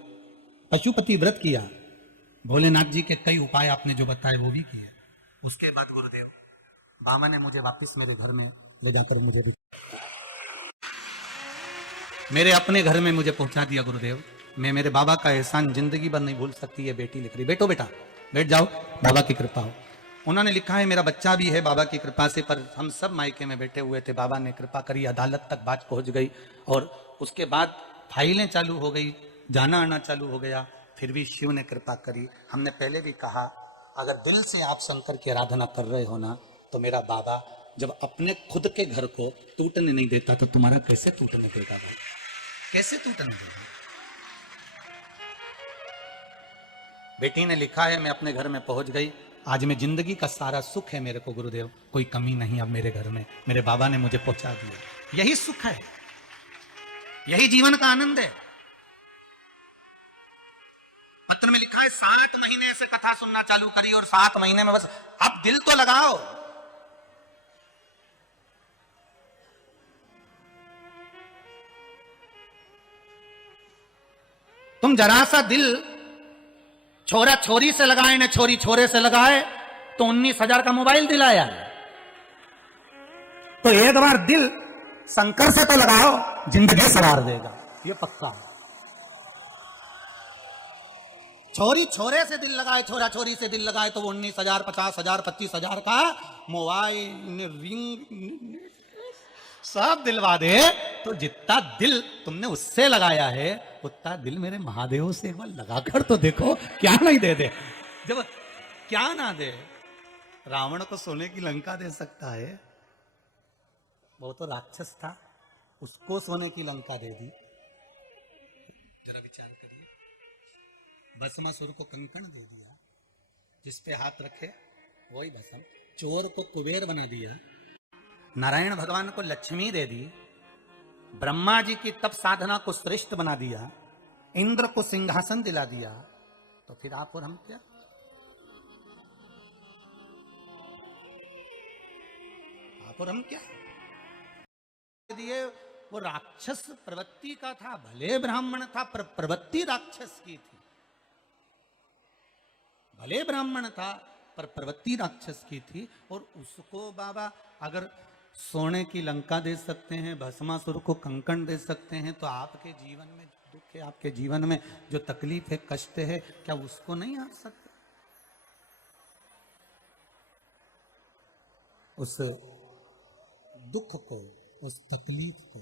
पशुपति व्रत किया, भोलेनाथ जी के कई उपाय आपने जो बताए वो भी किए। उसके बाद गुरुदेव, बाबा ने मुझे वापस मेरे घर में ले जाकर मुझे मेरे अपने घर में मुझे पहुंचा दिया गुरुदेव। मैं मेरे बाबा का एहसान जिंदगी भर नहीं भूल सकती। ये बेटी लिख रही, बैठो बेटा, बैठ जाओ, बाबा की कृपा हो। उन्होंने लिखा है, मेरा बच्चा भी है बाबा की कृपा से, पर हम सब मायके में बैठे हुए थे, बाबा ने कृपा करी, अदालत तक बात पहुंच गई और उसके बाद फाइलें चालू हो गई, जाना आना चालू हो गया। फिर भी शिव ने कृपा करी। हमने पहले भी कहा, अगर दिल से आप शंकर की आराधना कर रहे हो ना, तो मेरा बाबा जब अपने खुद के घर को टूटने नहीं देता तो तुम्हारा कैसे टूटने देगा भाई? कैसे टूटने देगा? बेटी ने लिखा है, मैं अपने घर में पहुंच गई। आज में जिंदगी का सारा सुख है मेरे को गुरुदेव, कोई कमी नहीं अब मेरे घर में। मेरे बाबा ने मुझे पहुंचा दिया। यही सुख है, यही जीवन का आनंद है। पत्र में लिखा है, 7 महीने से कथा सुनना चालू करी और 7 महीने में बस अब दिल तो लगाओ। तुम जरा सा दिल छोरा छोरी से लगाए ना छोरी छोरे से लगाए तो 19,000 का मोबाइल दिलाया। तो एक बार दिल शंकर से तो लगाओ, जिंदगी सवार देगा, ये पक्का है। छोरी छोरे से दिल लगाए, छोरा छोरी से दिल लगाए तो वो 19,000, 50,000, 25,000 का मोबाइल, रिंग सब दिलवा दे। तो जितना दिल तुमने उससे लगाया है उतना दिल मेरे महादेव से एक बार लगाकर तो देखो, क्या नहीं दे दे। जब क्या ना दे, रावण को सोने की लंका दे सकता है, वो तो राक्षस था, उसको सोने की लंका दे दी। जरा विचार करिए, भस्मासुर को कंकण दे दिया, जिस पे हाथ रखे वही भस्म। चोर को कुबेर बना दिया, नारायण भगवान को लक्ष्मी दे दी, ब्रह्मा जी की तप साधना को श्रेष्ठ बना दिया, इंद्र को सिंहासन दिला दिया, तो फिर आप और हम क्या? आप और हम क्या? दिए वो राक्षस प्रवृत्ति का था, भले ब्राह्मण था पर प्रवृत्ति राक्षस की थी। भले ब्राह्मण था पर प्रवृत्ति राक्षस की थी। और उसको बाबा अगर सोने की लंका दे सकते हैं, भस्मासुर को कंकण दे सकते हैं, तो आपके जीवन में जो दुख है, आपके जीवन में जो तकलीफ है, कष्ट है, क्या उसको नहीं आ सकते? उस दुख को, उस तकलीफ को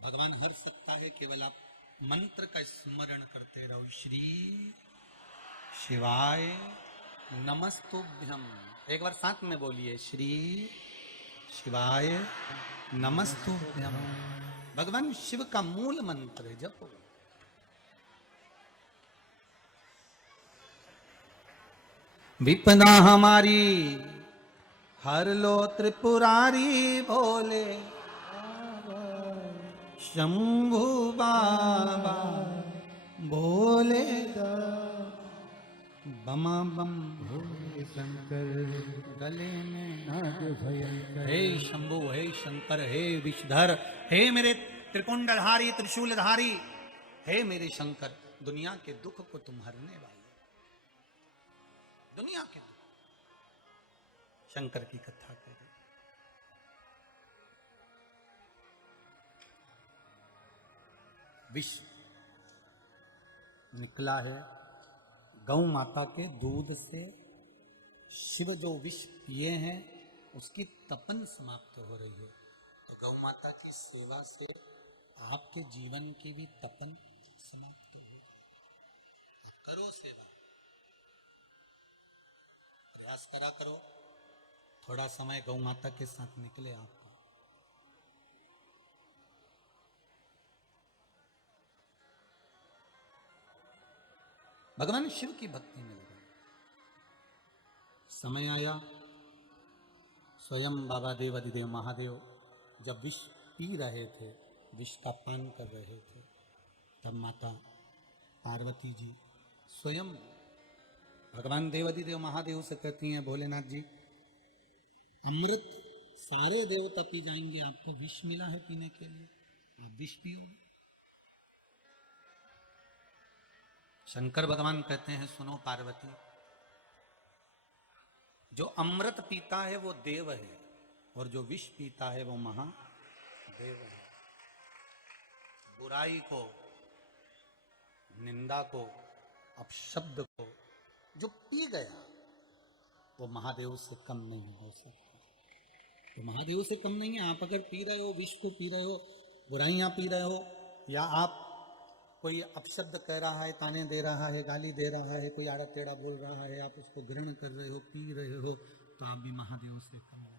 भगवान हर सकता है, केवल आप मंत्र का स्मरण करते रहो। श्री शिवाय नमस्तुभ्यम। एक बार साथ में बोलिए, श्री शिवाय नमस्तुभ्यम। भगवान शिव का मूल मंत्र है, जपो। विपदा हमारी हर लो त्रिपुरारी भोले, शंभु बाबा भोले, बमा बम भोले शंकर, गले में नाग भयंकर। हे शंभु, हे शंकर, हे विषधर, हे मेरे त्रिपुंडधारी, त्रिशूलधारी, हे मेरे शंकर, दुनिया के दुख को तुम हरने वाले, दुनिया के दुख। शंकर की कथा करें। विष निकला है गौ माता के दूध से। शिव जो विष पिए हैं उसकी तपन समाप्त हो रही है। तो गौ माता की सेवा से आपके जीवन की भी तपन समाप्त हो जाए। करो सेवा, प्रयास करा करो। थोड़ा समय गौ माता के साथ निकले आपका। भगवान शिव की भक्ति में लगा। समय आया, स्वयं बाबा देव अधिदेव महादेव जब विष पी रहे थे, विष का पान कर रहे थे, तब माता पार्वती जी स्वयं भगवान देव अधिदेव महादेव से कहती हैं, भोलेनाथ जी, अमृत सारे देवता पी जाएंगे, आपको विष मिला है पीने के लिए, आप विष पियो। शंकर भगवान कहते हैं, सुनो पार्वती, जो अमृत पीता है वो देव है, और जो विष पीता है वो महादेव है। बुराई को, निंदा को, अपशब्द को जो पी गया वो महादेव से कम नहीं हो सकता। तो महादेव से कम नहीं है। आप अगर पी रहे हो, विष को पी रहे हो, बुराइयां पी रहे हो, या आप कोई अपशब्द कह रहा है, ताने दे रहा है, गाली दे रहा है, कोई आड़ा टेढ़ा बोल रहा है, आप उसको ग्रहण कर रहे हो, पी रहे हो, तो आप भी महादेव से कम नहीं।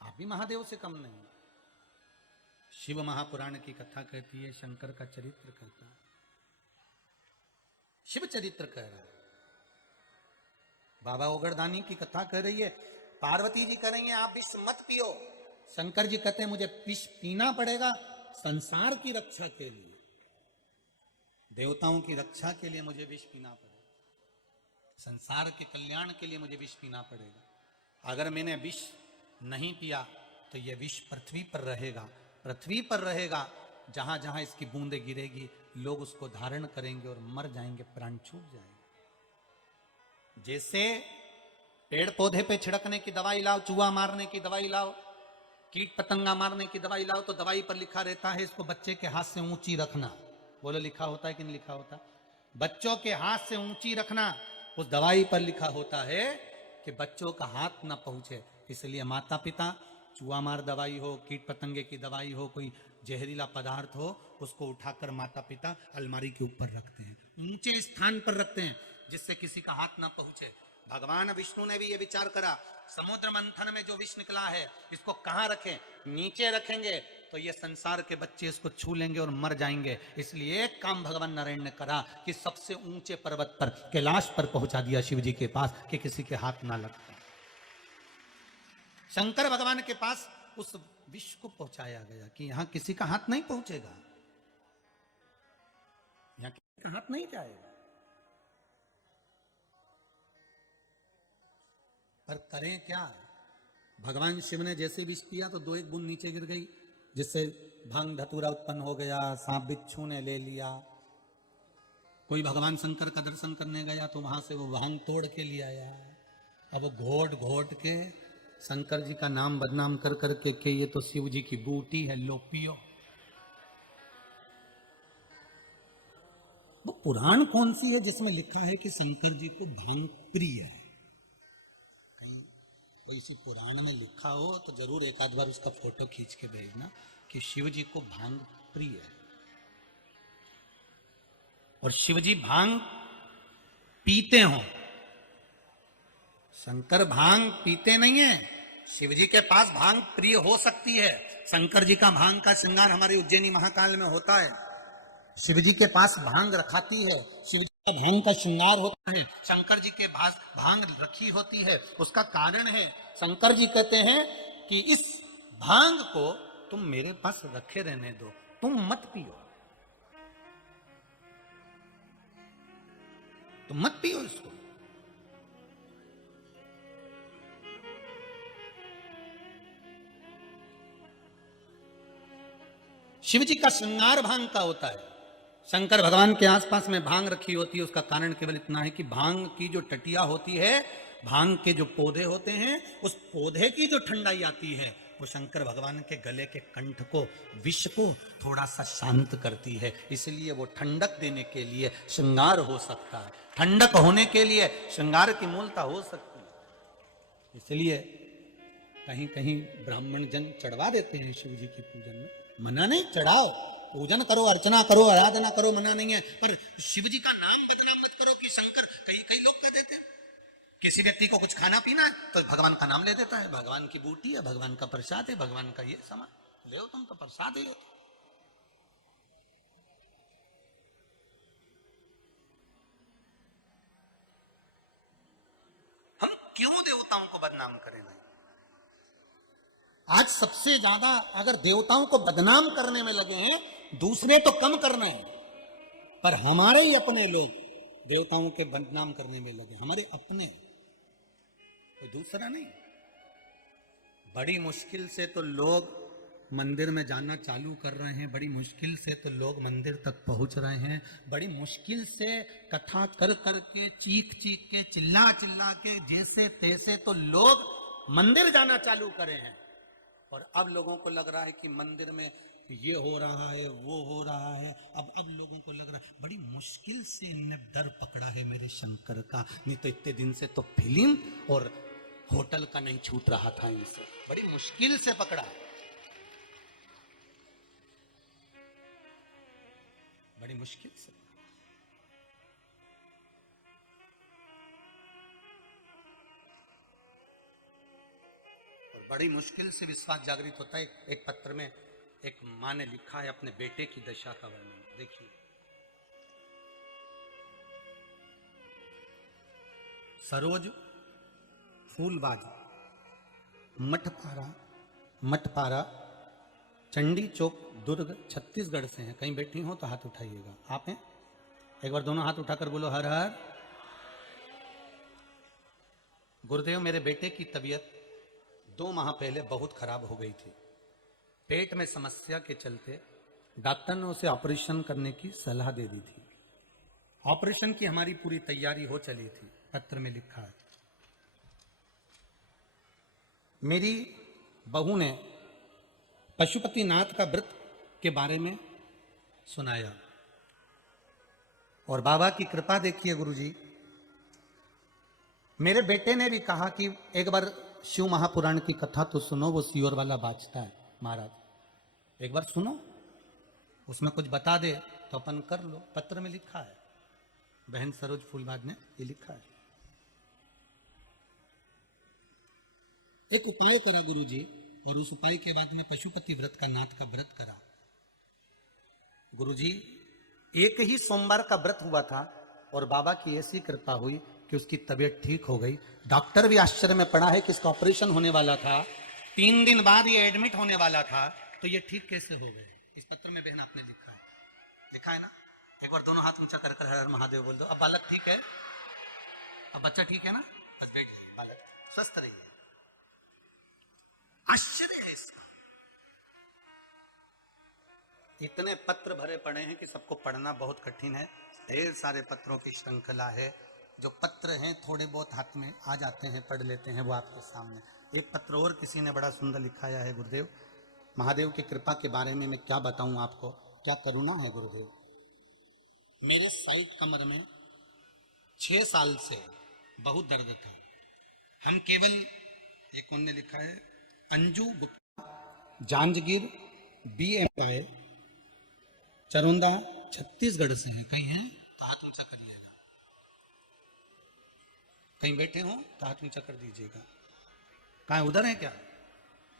आप भी महादेव से कम नहीं। शिव महापुराण की कथा कहती है, शंकर का चरित्र कहता है, शिव चरित्र कह रहा है। बाबा ओगरदानी की कथा कह रही है, पार्वती जी कह रही हैं, आप विष मत पियो। शंकर जी कहते हैं, मुझे विष पीना पड़ेगा संसार की रक्षा के लिए, देवताओं की रक्षा के लिए मुझे विष पीना पड़ेगा, संसार के कल्याण के लिए मुझे विष पीना पड़ेगा। अगर मैंने विष नहीं पिया तो यह विष पृथ्वी पर रहेगा, पृथ्वी पर रहेगा, जहां जहां इसकी बूंदे गिरेगी लोग उसको धारण करेंगे और मर जाएंगे, प्राण छूट जाएंगे। जैसे पेड़ पौधे पे छिड़कने की दवाई लाओ, चूहा मारने की दवाई लाओ, कीट पतंगा मारने की दवाई लाओ, तो दवाई पर लिखा रहता है इसको बच्चे के हाथ से ऊंची रखना। बोलो लिखा होता है कि नहीं लिखा होता? बच्चों के हाथ से ऊंची रखना, उस दवाई पर लिखा होता है कि बच्चों का हाथ ना पहुंचे। इसलिए माता पिता चूहा मार दवाई हो, कीट पतंगे की दवाई हो, कोई जहरीला पदार्थ हो, उसको उठाकर माता पिता अलमारी के ऊपर रखते हैं, ऊंचे स्थान पर रखते हैं, जिससे किसी का हाथ ना पहुंचे। भगवान विष्णु ने भी ये विचार करा, समुद्र मंथन में जो विष निकला है इसको कहां रखें? नीचे रखेंगे तो ये संसार के बच्चे इसको छू लेंगे और मर जाएंगे। इसलिए एक काम भगवान नारायण ने करा कि सबसे ऊंचे पर्वत पर, कैलाश पर पहुंचा दिया शिव जी के पास, कि किसी के हाथ ना लगे। शंकर भगवान के पास उस विष को पहुंचाया गया कि यहां किसी का हाथ नहीं पहुंचेगा, यहां किसी का हाथ नहीं जाएगा। पर करें क्या? भगवान शिव ने जैसे विष पिया तो 2-1 बूंद नीचे गिर गई, जिससे भांग धतूरा उत्पन्न हो गया, सांप बिच्छू ने ले लिया। कोई भगवान शंकर का दर्शन करने गया तो वहां से वो भांग तोड़ के ले आया। अब घोट घोट के शंकर जी का नाम बदनाम कर करके के ये तो शिव जी की बूटी है, लो पियो। वो पुराण कौन सी है जिसमें लिखा है कि शंकर जी को भांग प्रिय है? कहीं कोई इसी पुराण में लिखा हो तो जरूर एक आध बार उसका फोटो खींच के भेजना कि शिव जी को भांग प्रिय है। और शिव जी भांग पीते हो, शंकर भांग पीते नहीं है। शिव जी के पास भांग प्रिय हो सकती है। शंकर जी का भांग का श्रृंगार हमारे उज्जैनी महाकाल में होता है। शिव जी के पास भांग रखाती है, शिव जी का भांग का श्रृंगार होता है। शंकर जी के पास भांग रखी होती है, उसका कारण है शंकर जी कहते हैं कि इस भांग को तुम मेरे पास रखे रहने दो, तुम मत पियो, तुम मत पियो इसको। शिव जी का श्रृंगार भांग का होता है। शंकर भगवान के आसपास में भांग रखी होती है, उसका कारण केवल इतना है कि भांग की जो टटिया होती है, भांग के जो पौधे होते हैं, उस पौधे की जो ठंडाई आती है वो शंकर भगवान के गले के कंठ को, विष को थोड़ा सा शांत करती है। इसलिए वो ठंडक देने के लिए श्रृंगार हो सकता है, ठंडक होने के लिए श्रृंगार की मूलता हो सकती है। इसलिए कहीं कहीं ब्राह्मण जन चढ़वा देते हैं शिव जी की पूजन में, मना नहीं, चढ़ाओ, पूजन करो, अर्चना करो, आराधना करो, मना नहीं है। पर शिव जी का नाम बदनाम मत करो कि शंकर, कई लोग कह देते हैं किसी व्यक्ति को कुछ खाना पीना है तो भगवान का नाम ले देता है, भगवान की बूटी है, भगवान का प्रसाद है, भगवान का ये सामान ले, तुम तो प्रसाद ही हो। हम क्यों देवताओं को बदनाम करें? नहीं, आज सबसे ज्यादा अगर देवताओं को बदनाम करने में लगे हैं, दूसरे तो कम करने हैं, पर हमारे ही अपने लोग देवताओं के बदनाम करने में लगे, हमारे अपने, कोई दूसरा नहीं। बड़ी मुश्किल से तो लोग मंदिर में जाना चालू कर रहे हैं, बड़ी मुश्किल से तो लोग मंदिर तक पहुंच रहे हैं, बड़ी मुश्किल से कथा कर करके, चीख चीख के, चिल्ला चिल्ला के, जैसे तैसे तो लोग मंदिर जाना चालू करे हैं। और अब लोगों को लग रहा है कि मंदिर में ये हो रहा है, वो हो रहा है। अब लोगों को लग रहा है बड़ी मुश्किल से इनने डर पकड़ा है मेरे शंकर का, नहीं तो इतने दिन से तो फिल्म और होटल का नहीं छूट रहा था इनसे, बड़ी मुश्किल से पकड़ा, बड़ी मुश्किल से। बड़ी मुश्किल से विश्वास जागृत होता है। एक पत्र में एक मां ने लिखा है अपने बेटे की दशा का वर्णन, देखिए। सरोज फूलबाज मठपारा चंडी चौक दुर्ग छत्तीसगढ़ से हैं। कहीं बैठी हो तो हाथ उठाइएगा। आप हैं? एक बार दोनों हाथ उठाकर बोलो हर हर। गुरुदेव, मेरे बेटे की तबीयत 2 माह पहले बहुत खराब हो गई थी। पेट में समस्या के चलते डॉक्टर ने उसे ऑपरेशन करने की सलाह दे दी थी। ऑपरेशन की हमारी पूरी तैयारी हो चली थी। पत्र में लिखा है, मेरी बहू ने पशुपतिनाथ का व्रत के बारे में सुनाया और बाबा की कृपा देखिए गुरुजी, मेरे बेटे ने भी कहा कि एक बार शिव महापुराण की कथा तो सुनो, वो सियोर वाला बाजता है महाराज, एक बार सुनो, उसमें कुछ बता दे तो अपन कर लो। पत्र में लिखा है, बहन सरोज फूलबाज ने ये लिखा है। एक उपाय करा गुरुजी, और उस उपाय के बाद में पशुपति व्रत का नाथ का व्रत करा। गुरुजी, एक ही सोमवार का व्रत हुआ था और बाबा की ऐसी कृपा हुई कि उसकी तबीयत ठीक हो गई। डॉक्टर भी आश्चर्य में पड़ा है कि इसका ऑपरेशन होने वाला था, 3 दिन बाद ये एडमिट होने वाला था, तो ये ठीक कैसे हो गए? इस पत्र में बहन आपने लिखा है ना? एक बार दोनों हाथ ऊंचा कर हर हर महादेव बोल दो। अब बालक ठीक है, अब बच्चा ठीक है ना? बस बैठिए, बालक स्वस्थ रहिए। आश्चर्य है इसका, इतने पत्र भरे पड़े हैं कि सबको पढ़ना बहुत कठिन है। ढेर सारे पत्रों की श्रृंखला है। जो पत्र हैं थोड़े बहुत हाथ में आ जाते हैं, पढ़ लेते हैं, वो आपके सामने। एक पत्र और किसी ने बड़ा सुंदर लिखाया है। गुरुदेव महादेव की कृपा के बारे में मैं क्या बताऊं आपको, क्या करुणा है गुरुदेव। मेरे साइड कमर में 6 साल से बहुत दर्द था। हम केवल, एक ने लिखा है अंजू गुप्ता, जांजगीर BMI, चरोंदा छत्तीसगढ़ से है। कहीं है तो हाथ ऊंचा कर लिएगा, कहीं बैठे हो तो हाथ ऊंचा कर दीजिएगा। कहाँ है, उधर है क्या?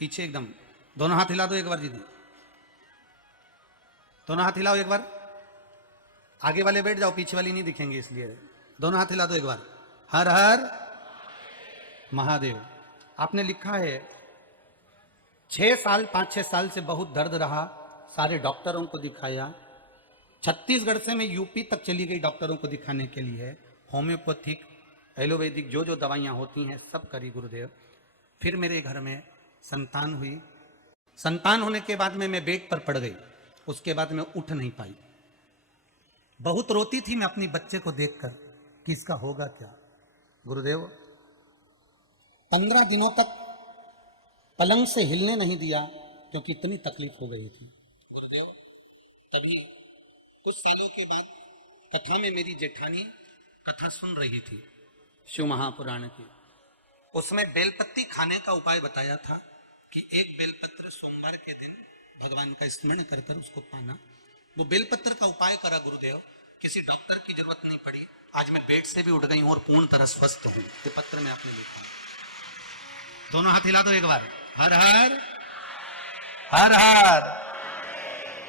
पीछे एकदम, दोनों हाथ हिला दो एक बार दीदी, दोनों हाथ हिलाओ एक बार। आगे वाले बैठ जाओ, पीछे वाली नहीं दिखेंगे इसलिए। दोनों हाथ हिला दो एक बार। हर हर महादेव। आपने लिखा है 6 साल 5-6 साल से बहुत दर्द रहा, सारे डॉक्टरों को दिखाया। छत्तीसगढ़ से मैं यूपी तक चली गई डॉक्टरों को दिखाने के लिए। होम्योपैथिक, एलोपैथिक जो जो दवाइयां होती हैं सब करी गुरुदेव। फिर मेरे घर में संतान हुई। संतान होने के बाद में मैं बेड पर पड़ गई। उसके बाद मैं उठ नहीं पाई। बहुत रोती थी मैं अपनी बच्चे को देखकर कि इसका होगा क्या। गुरुदेव 15 दिनों तक पलंग से हिलने नहीं दिया क्योंकि इतनी तकलीफ हो गई थी गुरुदेव। तभी कुछ सालों के बाद कथा में मेरी जेठानी कथा सुन रही थी शिव महापुराण की। उसमें बेलपत्ती खाने का उपाय बताया था कि एक बेलपत्र सोमवार के दिन भगवान का स्मरण कर कर उसको पाना। वो बेलपत्र का उपाय करा गुरुदेव, किसी डॉक्टर की जरूरत नहीं पड़ी। आज मैं बेड से भी उठ गई हूं और पूर्ण तरह स्वस्थ हूं। ये पत्र में आपने लिखा। दोनों हाथ हिला दो एक बार। हर हर हर हर।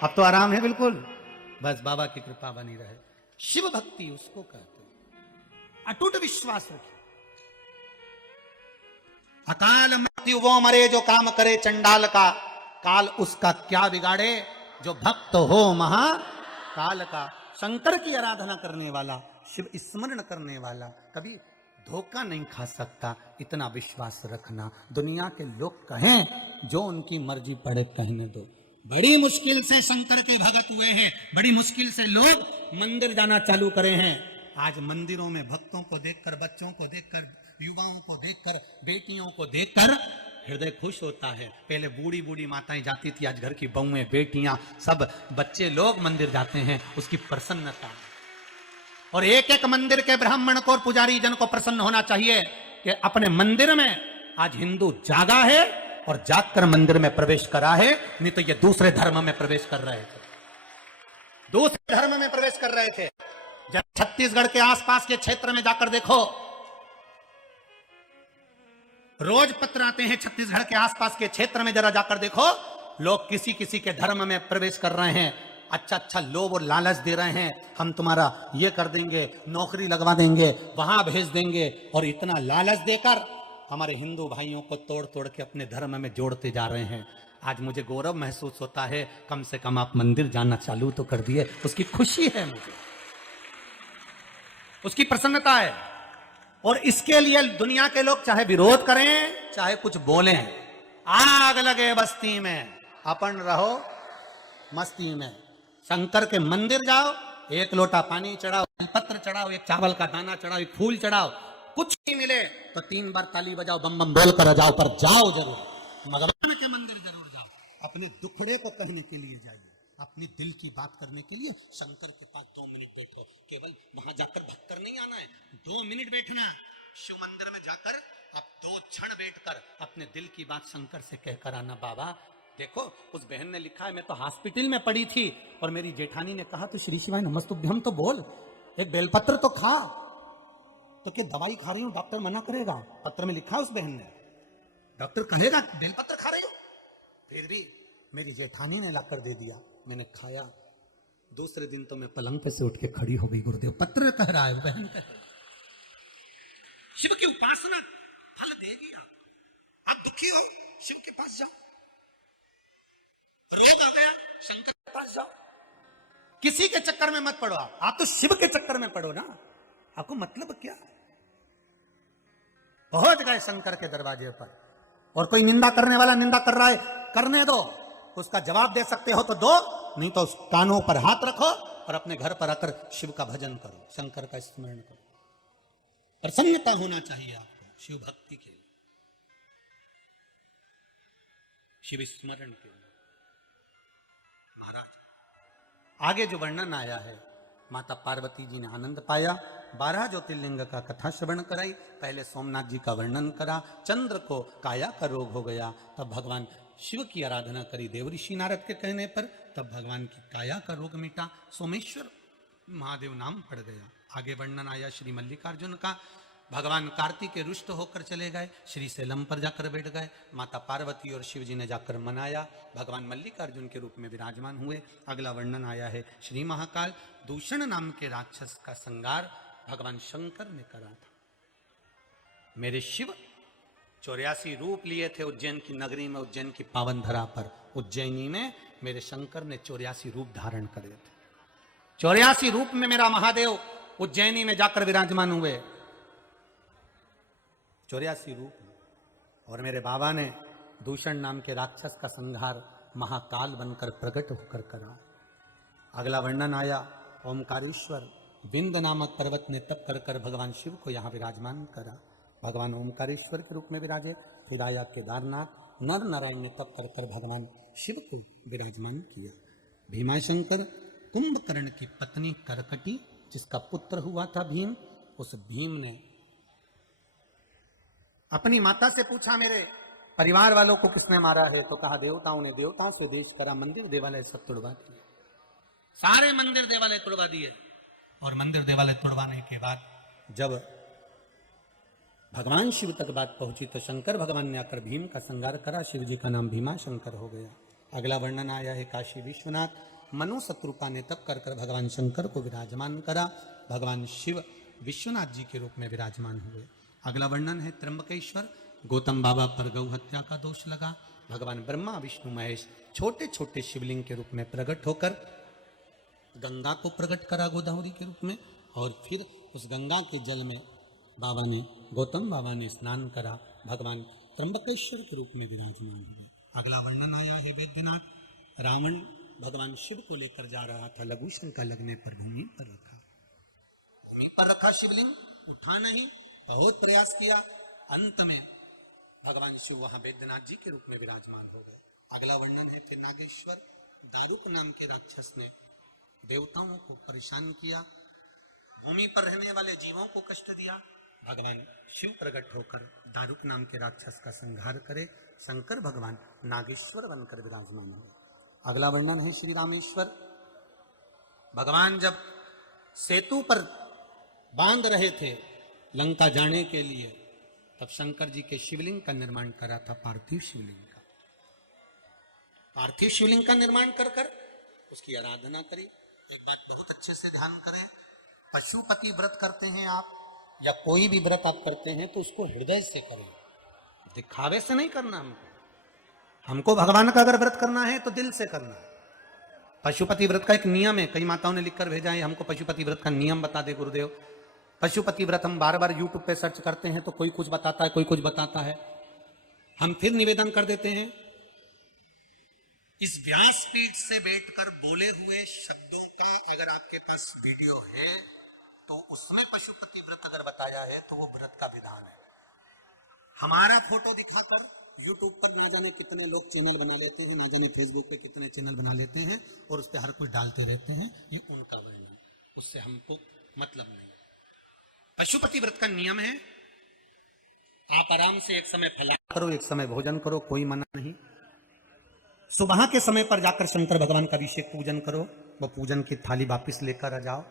अब तो आराम है बिल्कुल। बस बाबा की कृपा बनी रहे। शिव भक्ति उसको कहते हैं, अटूट विश्वास रखिए। अकाल मृत्यु वो मरे जो काम करे चंडाल का, काल उसका क्या बिगाड़े जो भक्त हो महाकाल का। शंकर की आराधना करने वाला, शिव स्मरण करने वाला कभी धोखा नहीं खा सकता। इतना विश्वास रखना। दुनिया के लोग कहें जो उनकी मर्जी पड़े कहने दो। बड़ी मुश्किल से शंकर के भगत हुए हैं, बड़ी मुश्किल से लोग मंदिर जाना चालू करे हैं। आज मंदिरों में भक्तों को देखकर, बच्चों को देखकर, युवाओं को देखकर, बेटियों को देखकर हृदय खुश होता है। पहले बूढ़ी बूढ़ी माताएं जाती थी, आज घर की बहुएं, बेटियां, सब बच्चे लोग मंदिर जाते हैं। उसकी प्रसन्नता। और एक एक मंदिर के ब्राह्मण को और पुजारी जन को प्रसन्न होना चाहिए कि अपने मंदिर में आज हिंदू जागा है और जागकर मंदिर में प्रवेश करा है। नहीं तो ये दूसरे धर्म में प्रवेश कर रहे थे, दूसरे धर्म में प्रवेश कर रहे थे। जब छत्तीसगढ़ के आसपास के क्षेत्र में जाकर देखो, रोज पत्र आते हैं। छत्तीसगढ़ के आसपास के क्षेत्र में जरा जाकर देखो, लोग किसी किसी के धर्म में प्रवेश कर रहे हैं। अच्छा अच्छा लोग और लालच दे रहे हैं, हम तुम्हारा ये कर देंगे, नौकरी लगवा देंगे, वहां भेज देंगे। और इतना लालच देकर हमारे हिंदू भाइयों को तोड़ तोड़ के अपने धर्म में जोड़ते जा रहे हैं। आज मुझे गौरव महसूस होता है, कम से कम आप मंदिर जाना चालू तो कर दिए। उसकी खुशी है मुझे, उसकी प्रसन्नता है। और इसके लिए दुनिया के लोग चाहे विरोध करें, चाहे कुछ बोलें, आग लगे बस्ती में, अपन रहो मस्ती में। शंकर के मंदिर जाओ, एक लोटा पानी चढ़ाओ, पत्र चढ़ाओ, एक चावल का दाना चढ़ाओ, एक फूल चढ़ाओ। कुछ नहीं मिले तो 3 बार ताली बजाओ, बम बम बोल कर जाओ, पर जाओ जरूर। भगवान के मंदिर जरूर जाओ। अपने दुखड़े को कहने के लिए जाइए, अपने दिल की बात करने के लिए शंकर के पास 2 मिनट बैठो। केवल वहां जाकर भक्कर नहीं आना है, 2 मिनट बैठना। शिव मंदिर में जाकर आप 2 क्षण बैठकर अपने दिल की बात शंकर से कहकर आना। बाबा देखो, उस बहन ने लिखा है, मैं तो हॉस्पिटल में पड़ी थी और मेरी जेठानी ने कहा तो श्री शिवाय नमस्तुभ्यम तो बोल, एक बेलपत्र तो खा। तो क्या दवाई खा रही हूं, डॉक्टर मना करेगा? पत्र में लिखा है उस बहन ने, डॉक्टर कहेगा बेलपत्र खा रही हो? फिर भी मेरी जेठानी ने लाकर दे दिया, मैंने खाया। दूसरे दिन तो मैं पलंग पे से उठ के खड़ी हो गई। गुरुदेव पत्र कह रहा है, बहन कह रही। शिव की उपासना फल देगी। आप आप दुखी हो, शिव के पास जाओ। रोग आ गया, शंकर के पास जाओ। किसी के चक्कर में मत पड़ो, आप तो शिव के चक्कर में पड़ो ना। आपको मतलब क्या? पहुंच गए शंकर के दरवाजे पर, और कोई निंदा करने वाला निंदा कर रहा है, करने दो, उसका जवाब दे सकते हो तो दो, नहीं तो कानों पर हाथ रखो और अपने घर पर आकर शिव का भजन करो, शंकर का स्मरण करो। प्रसन्नता होना चाहिए आपको शिव भक्ति के लिए, शिव स्मरण के लिए। महाराज आगे जो वर्णन आया है, माता पार्वती जी ने आनंद पाया, 12 ज्योतिर्लिंग का कथा श्रवण कराई। पहले सोमनाथ जी का वर्णन करा, चंद्र को काया का रोग हो गया, तब भगवान शिव की आराधना करी देवऋषि नारद के कहने पर, तब भगवान की काया का रोग मिटा, सोमेश्वर महादेव नाम पड़ गया। आगे वर्णन आया श्री मल्लिकार्जुन का, भगवान कार्तिक रुष्ट होकर चले गए, श्री सेलम पर जाकर बैठ गए, माता पार्वती और शिव जी ने जाकर मनाया, भगवान मल्लिकार्जुन के रूप में विराजमान हुए। अगला वर्णन आया है श्री महाकाल, दूषण नाम के राक्षस का संहार भगवान शंकर ने करा था। मेरे शिव 84 रूप लिए थे उज्जैन की नगरी में, उज्जैन की पावन धरा पर, उज्जैनी में मेरे शंकर ने 84 रूप धारण करे थे। 84 रूप में मेरा महादेव उज्जैनी में जाकर विराजमान हुए, 84 रूप में। और मेरे बाबा ने दूषण नाम के राक्षस का संहार महाकाल बनकर प्रकट होकर करा। अगला वर्णन आया ओमकारेश्वर, विंद नामक पर्वत ने तप कर कर भगवान शिव को यहाँ विराजमान करा, भगवान ओमकारेश्वर के रूप में विराजे। फिर आया केदारनाथ, नर नारायण ने तप कर कर भगवान शिव को विराजमान किया। भीमाशंकर, कुंभकर्ण की पत्नी करकटी जिसका पुत्र हुआ था भीम, उस भीम ने अपनी माता से पूछा मेरे परिवार वालों को किसने मारा है, तो कहा देवताओं ने। देवताओं से देश करा, मंदिर देवालय सब तुड़वा दिए, सारे मंदिर देवालय तुड़वा दिए। और मंदिर देवालय तुड़वाने के बाद जब भगवान शिव तक बात पहुंची तो शंकर भगवान ने आकर भीम का संहार करा, शिव जी का नाम भीमा शंकर हो गया। अगला वर्णन आया है काशी विश्वनाथ, मनु शत्रुपा ने तप कर कर भगवान शंकर को विराजमान करा, भगवान शिव विश्वनाथ जी के रूप में विराजमान हुए। अगला वर्णन है त्र्यंबकेश्वर, गौतम बाबा पर गौ हत्या का दोष लगा, भगवान ब्रह्मा विष्णु महेश छोटे छोटे शिवलिंग के रूप में प्रकट होकर गंगा को प्रकट करा गोदावरी के रूप में, और फिर उस गंगा के जल में गौतम बाबा ने स्नान करा, भगवान त्र्यंबकेश्वर के रूप में विराजमान हुए। अगला वर्णन आया है वैद्यनाथ, रावण भगवान शिव को लेकर जा रहा था, लघु शंका लगने पर भूमि पर रखा शिवलिंग, उठा नहीं, बहुत प्रयास किया, अंत में भगवान शिव वहां वैद्यनाथ जी के रूप में विराजमान हो गए। अगला वर्णन है फिर नागेश्वर, दारुक नाम के राक्षस ने देवताओं को परेशान किया, भूमि पर रहने वाले जीवों को कष्ट दिया, भगवान शिव प्रकट होकर दारुक नाम के राक्षस का संहार करे, शंकर भगवान नागेश्वर बनकर विराजमान हुए। अगला वर्णन है श्री रामेश्वर, भगवान जब सेतु पर बांध रहे थे लंका जाने के लिए, तब शंकर जी के शिवलिंग का निर्माण करा था, पार्थिव शिवलिंग का। पार्थिव शिवलिंग का निर्माण कर कर उसकी आराधना करी। एक बात बहुत अच्छे से ध्यान करें, पशुपति व्रत करते हैं आप या कोई भी व्रत आप करते हैं तो उसको हृदय से करें, दिखावे से नहीं करना। हमको भगवान का अगर व्रत करना है तो दिल से करना है। पशुपति व्रत का एक नियम है, कई माताओं ने लिखकर भेजा है हमको पशुपति व्रत का नियम बता दे गुरुदेव। पशुपति व्रत हम बार बार यूट्यूब पे सर्च करते हैं तो कोई कुछ बताता है, कोई कुछ बताता है। हम फिर निवेदन कर देते हैं, इस व्यासपीठ से बैठकर बोले हुए शब्दों का अगर आपके पास वीडियो है तो उसमें पशुपति व्रत अगर बताया है तो वो व्रत का विधान है। हमारा फोटो दिखाकर यूट्यूब पर ना जाने कितने लोग चैनल बना लेते हैं, ना जाने फेसबुक पे कितने चैनल बना लेते हैं और उस पर हर कोई डालते रहते हैं, ये उनका वर्णन, उससे हमको मतलब नहीं। पशुपति व्रत का नियम है, आप आराम से एक समय फलाहार करो, एक समय भोजन करो, कोई मना नहीं। सुबह के समय पर जाकर शंकर भगवान का अभिषेक पूजन करो, वो पूजन की थाली वापिस लेकर आ जाओ,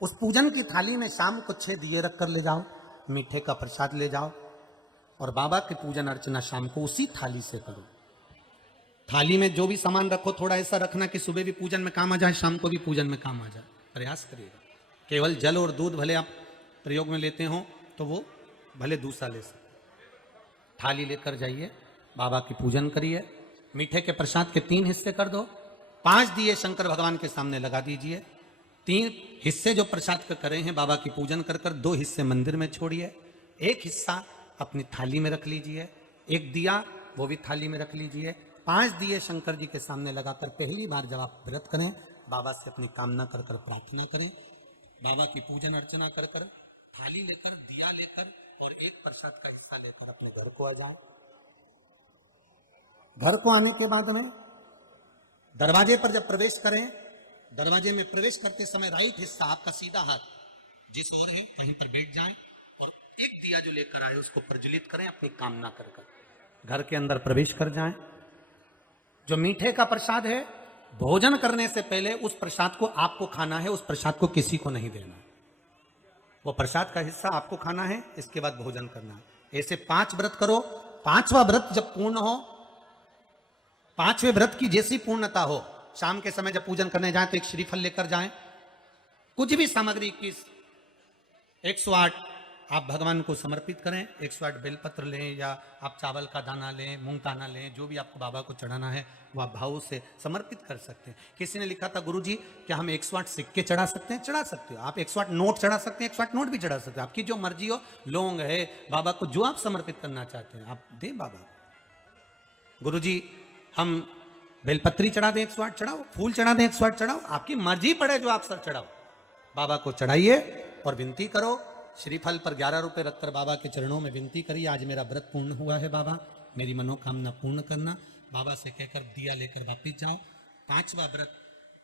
उस पूजन की थाली में शाम को 6 दिए रख कर ले जाओ, मीठे का प्रसाद ले जाओ और बाबा की पूजन अर्चना शाम को उसी थाली से करो। थाली में जो भी सामान रखो थोड़ा ऐसा रखना कि सुबह भी पूजन में काम आ जाए, शाम को भी पूजन में काम आ जाए, प्रयास करिएगा। केवल जल और दूध भले आप प्रयोग में लेते हो तो वो भले दूसरा ले सकते। थाली लेकर जाइए, बाबा की पूजन करिए। मीठे के प्रसाद के 3 हिस्से कर दो, 5 दिए शंकर भगवान के सामने लगा दीजिए। 3 हिस्से जो प्रसाद के करे हैं बाबा की पूजन कर कर 2 हिस्से मंदिर में छोड़िए, 1 हिस्सा अपनी थाली में रख लीजिए, 1 दिया वो भी थाली में रख लीजिए। 5 दिए शंकर जी के सामने लगाकर पहली बार जब आप व्रत करें बाबा से अपनी कामना कर कर प्रार्थना करें, बाबा की पूजन अर्चना कर कर थाली लेकर दिया लेकर और 1 प्रसाद का हिस्सा लेकर अपने घर को आ जाओ। घर को आने के बाद में दरवाजे पर जब प्रवेश करें, दरवाजे में प्रवेश करते समय राइट हिस्सा आपका सीधा हाथ जिस ओर है वहीं पर बैठ जाएं और 1 दिया जो लेकर आए उसको प्रज्वलित करें अपनी कामना कर कर घर के अंदर प्रवेश कर जाएं। जो मीठे का प्रसाद है भोजन करने से पहले उस प्रसाद को आपको खाना है, उस प्रसाद को किसी को नहीं देना। वो प्रसाद का हिस्सा आपको खाना है, इसके बाद भोजन करना है। ऐसे 5 व्रत करो। 5वां व्रत जब पूर्ण हो, 5वें व्रत की जैसी पूर्णता हो, शाम के समय जब पूजन करने जाएं तो 1 श्रीफल लेकर जाएं। कुछ भी सामग्री की 108 आप भगवान को समर्पित करें। 108 बेलपत्र लें या आप चावल का दाना लें, मूंग दाना लें, जो भी आपको बाबा को चढ़ाना है वो आप भाव से समर्पित कर सकते हैं। किसी ने लिखा था गुरुजी क्या हम 108 सिक्के चढ़ा सकते हैं? चढ़ा सकते हो आप। 108 नोट चढ़ा सकते हैं, 108 नोट भी चढ़ा सकते हैं, आपकी जो मर्जी हो। लौंग है, बाबा को जो आप समर्पित करना चाहते हैं आप दें बाबा को। गुरुजी हम बेलपत्री चढ़ा दें 108 चढ़ाओ, फूल चढ़ा दें 108 चढ़ाओ, आपकी मर्जी पड़े जो आप सर चढ़ाओ। बाबा को चढ़ाइए और विनती करो। श्रीफल पर 11 रुपए रखकर बाबा के चरणों में विनती करिए, आज मेरा व्रत पूर्ण हुआ है बाबा, मेरी मनोकामना पूर्ण करना। बाबा से कहकर दिया लेकर वापिस जाओ। 5वां व्रत,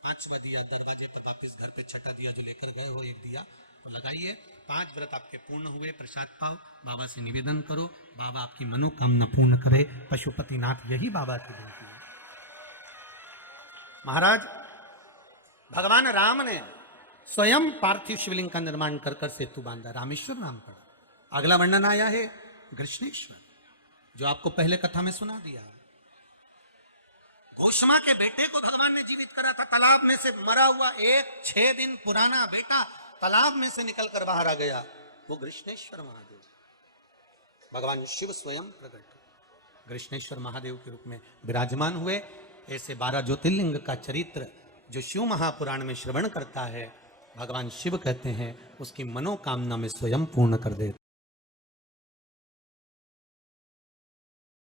5वां दिया दरवाजे पर वापिस घर पे, छठा दिया जो लेकर गए हो 1 दिया तो लगाइए। 5 व्रत आपके पूर्ण हुए, प्रसाद पाओ, बाबा से निवेदन करो, बाबा आपकी मनोकामना पूर्ण करे। पशुपतिनाथ यही बाबा की विनती है। महाराज भगवान राम ने स्वयं पार्थिव शिवलिंग का निर्माण कर कर सेतु बांधा, रामेश्वर नाम पड़ा। अगला वर्णन आया है कृष्णेश्वर, जो आपको पहले कथा में सुना दिया। घोषमा के बेटे को भगवान ने जीवित करा था। तालाब में से मरा हुआ एक 6 दिन पुराना बेटा तालाब में से निकलकर बाहर आ गया, वो कृष्णेश्वर महादेव। भगवान शिव स्वयं प्रकट कृष्णेश्वर महादेव के रूप में विराजमान हुए। ऐसे 12 ज्योतिर्लिंग का चरित्र जो शिव महापुराण में श्रवण करता है, भगवान शिव कहते हैं उसकी मनोकामना में स्वयं पूर्ण कर देते।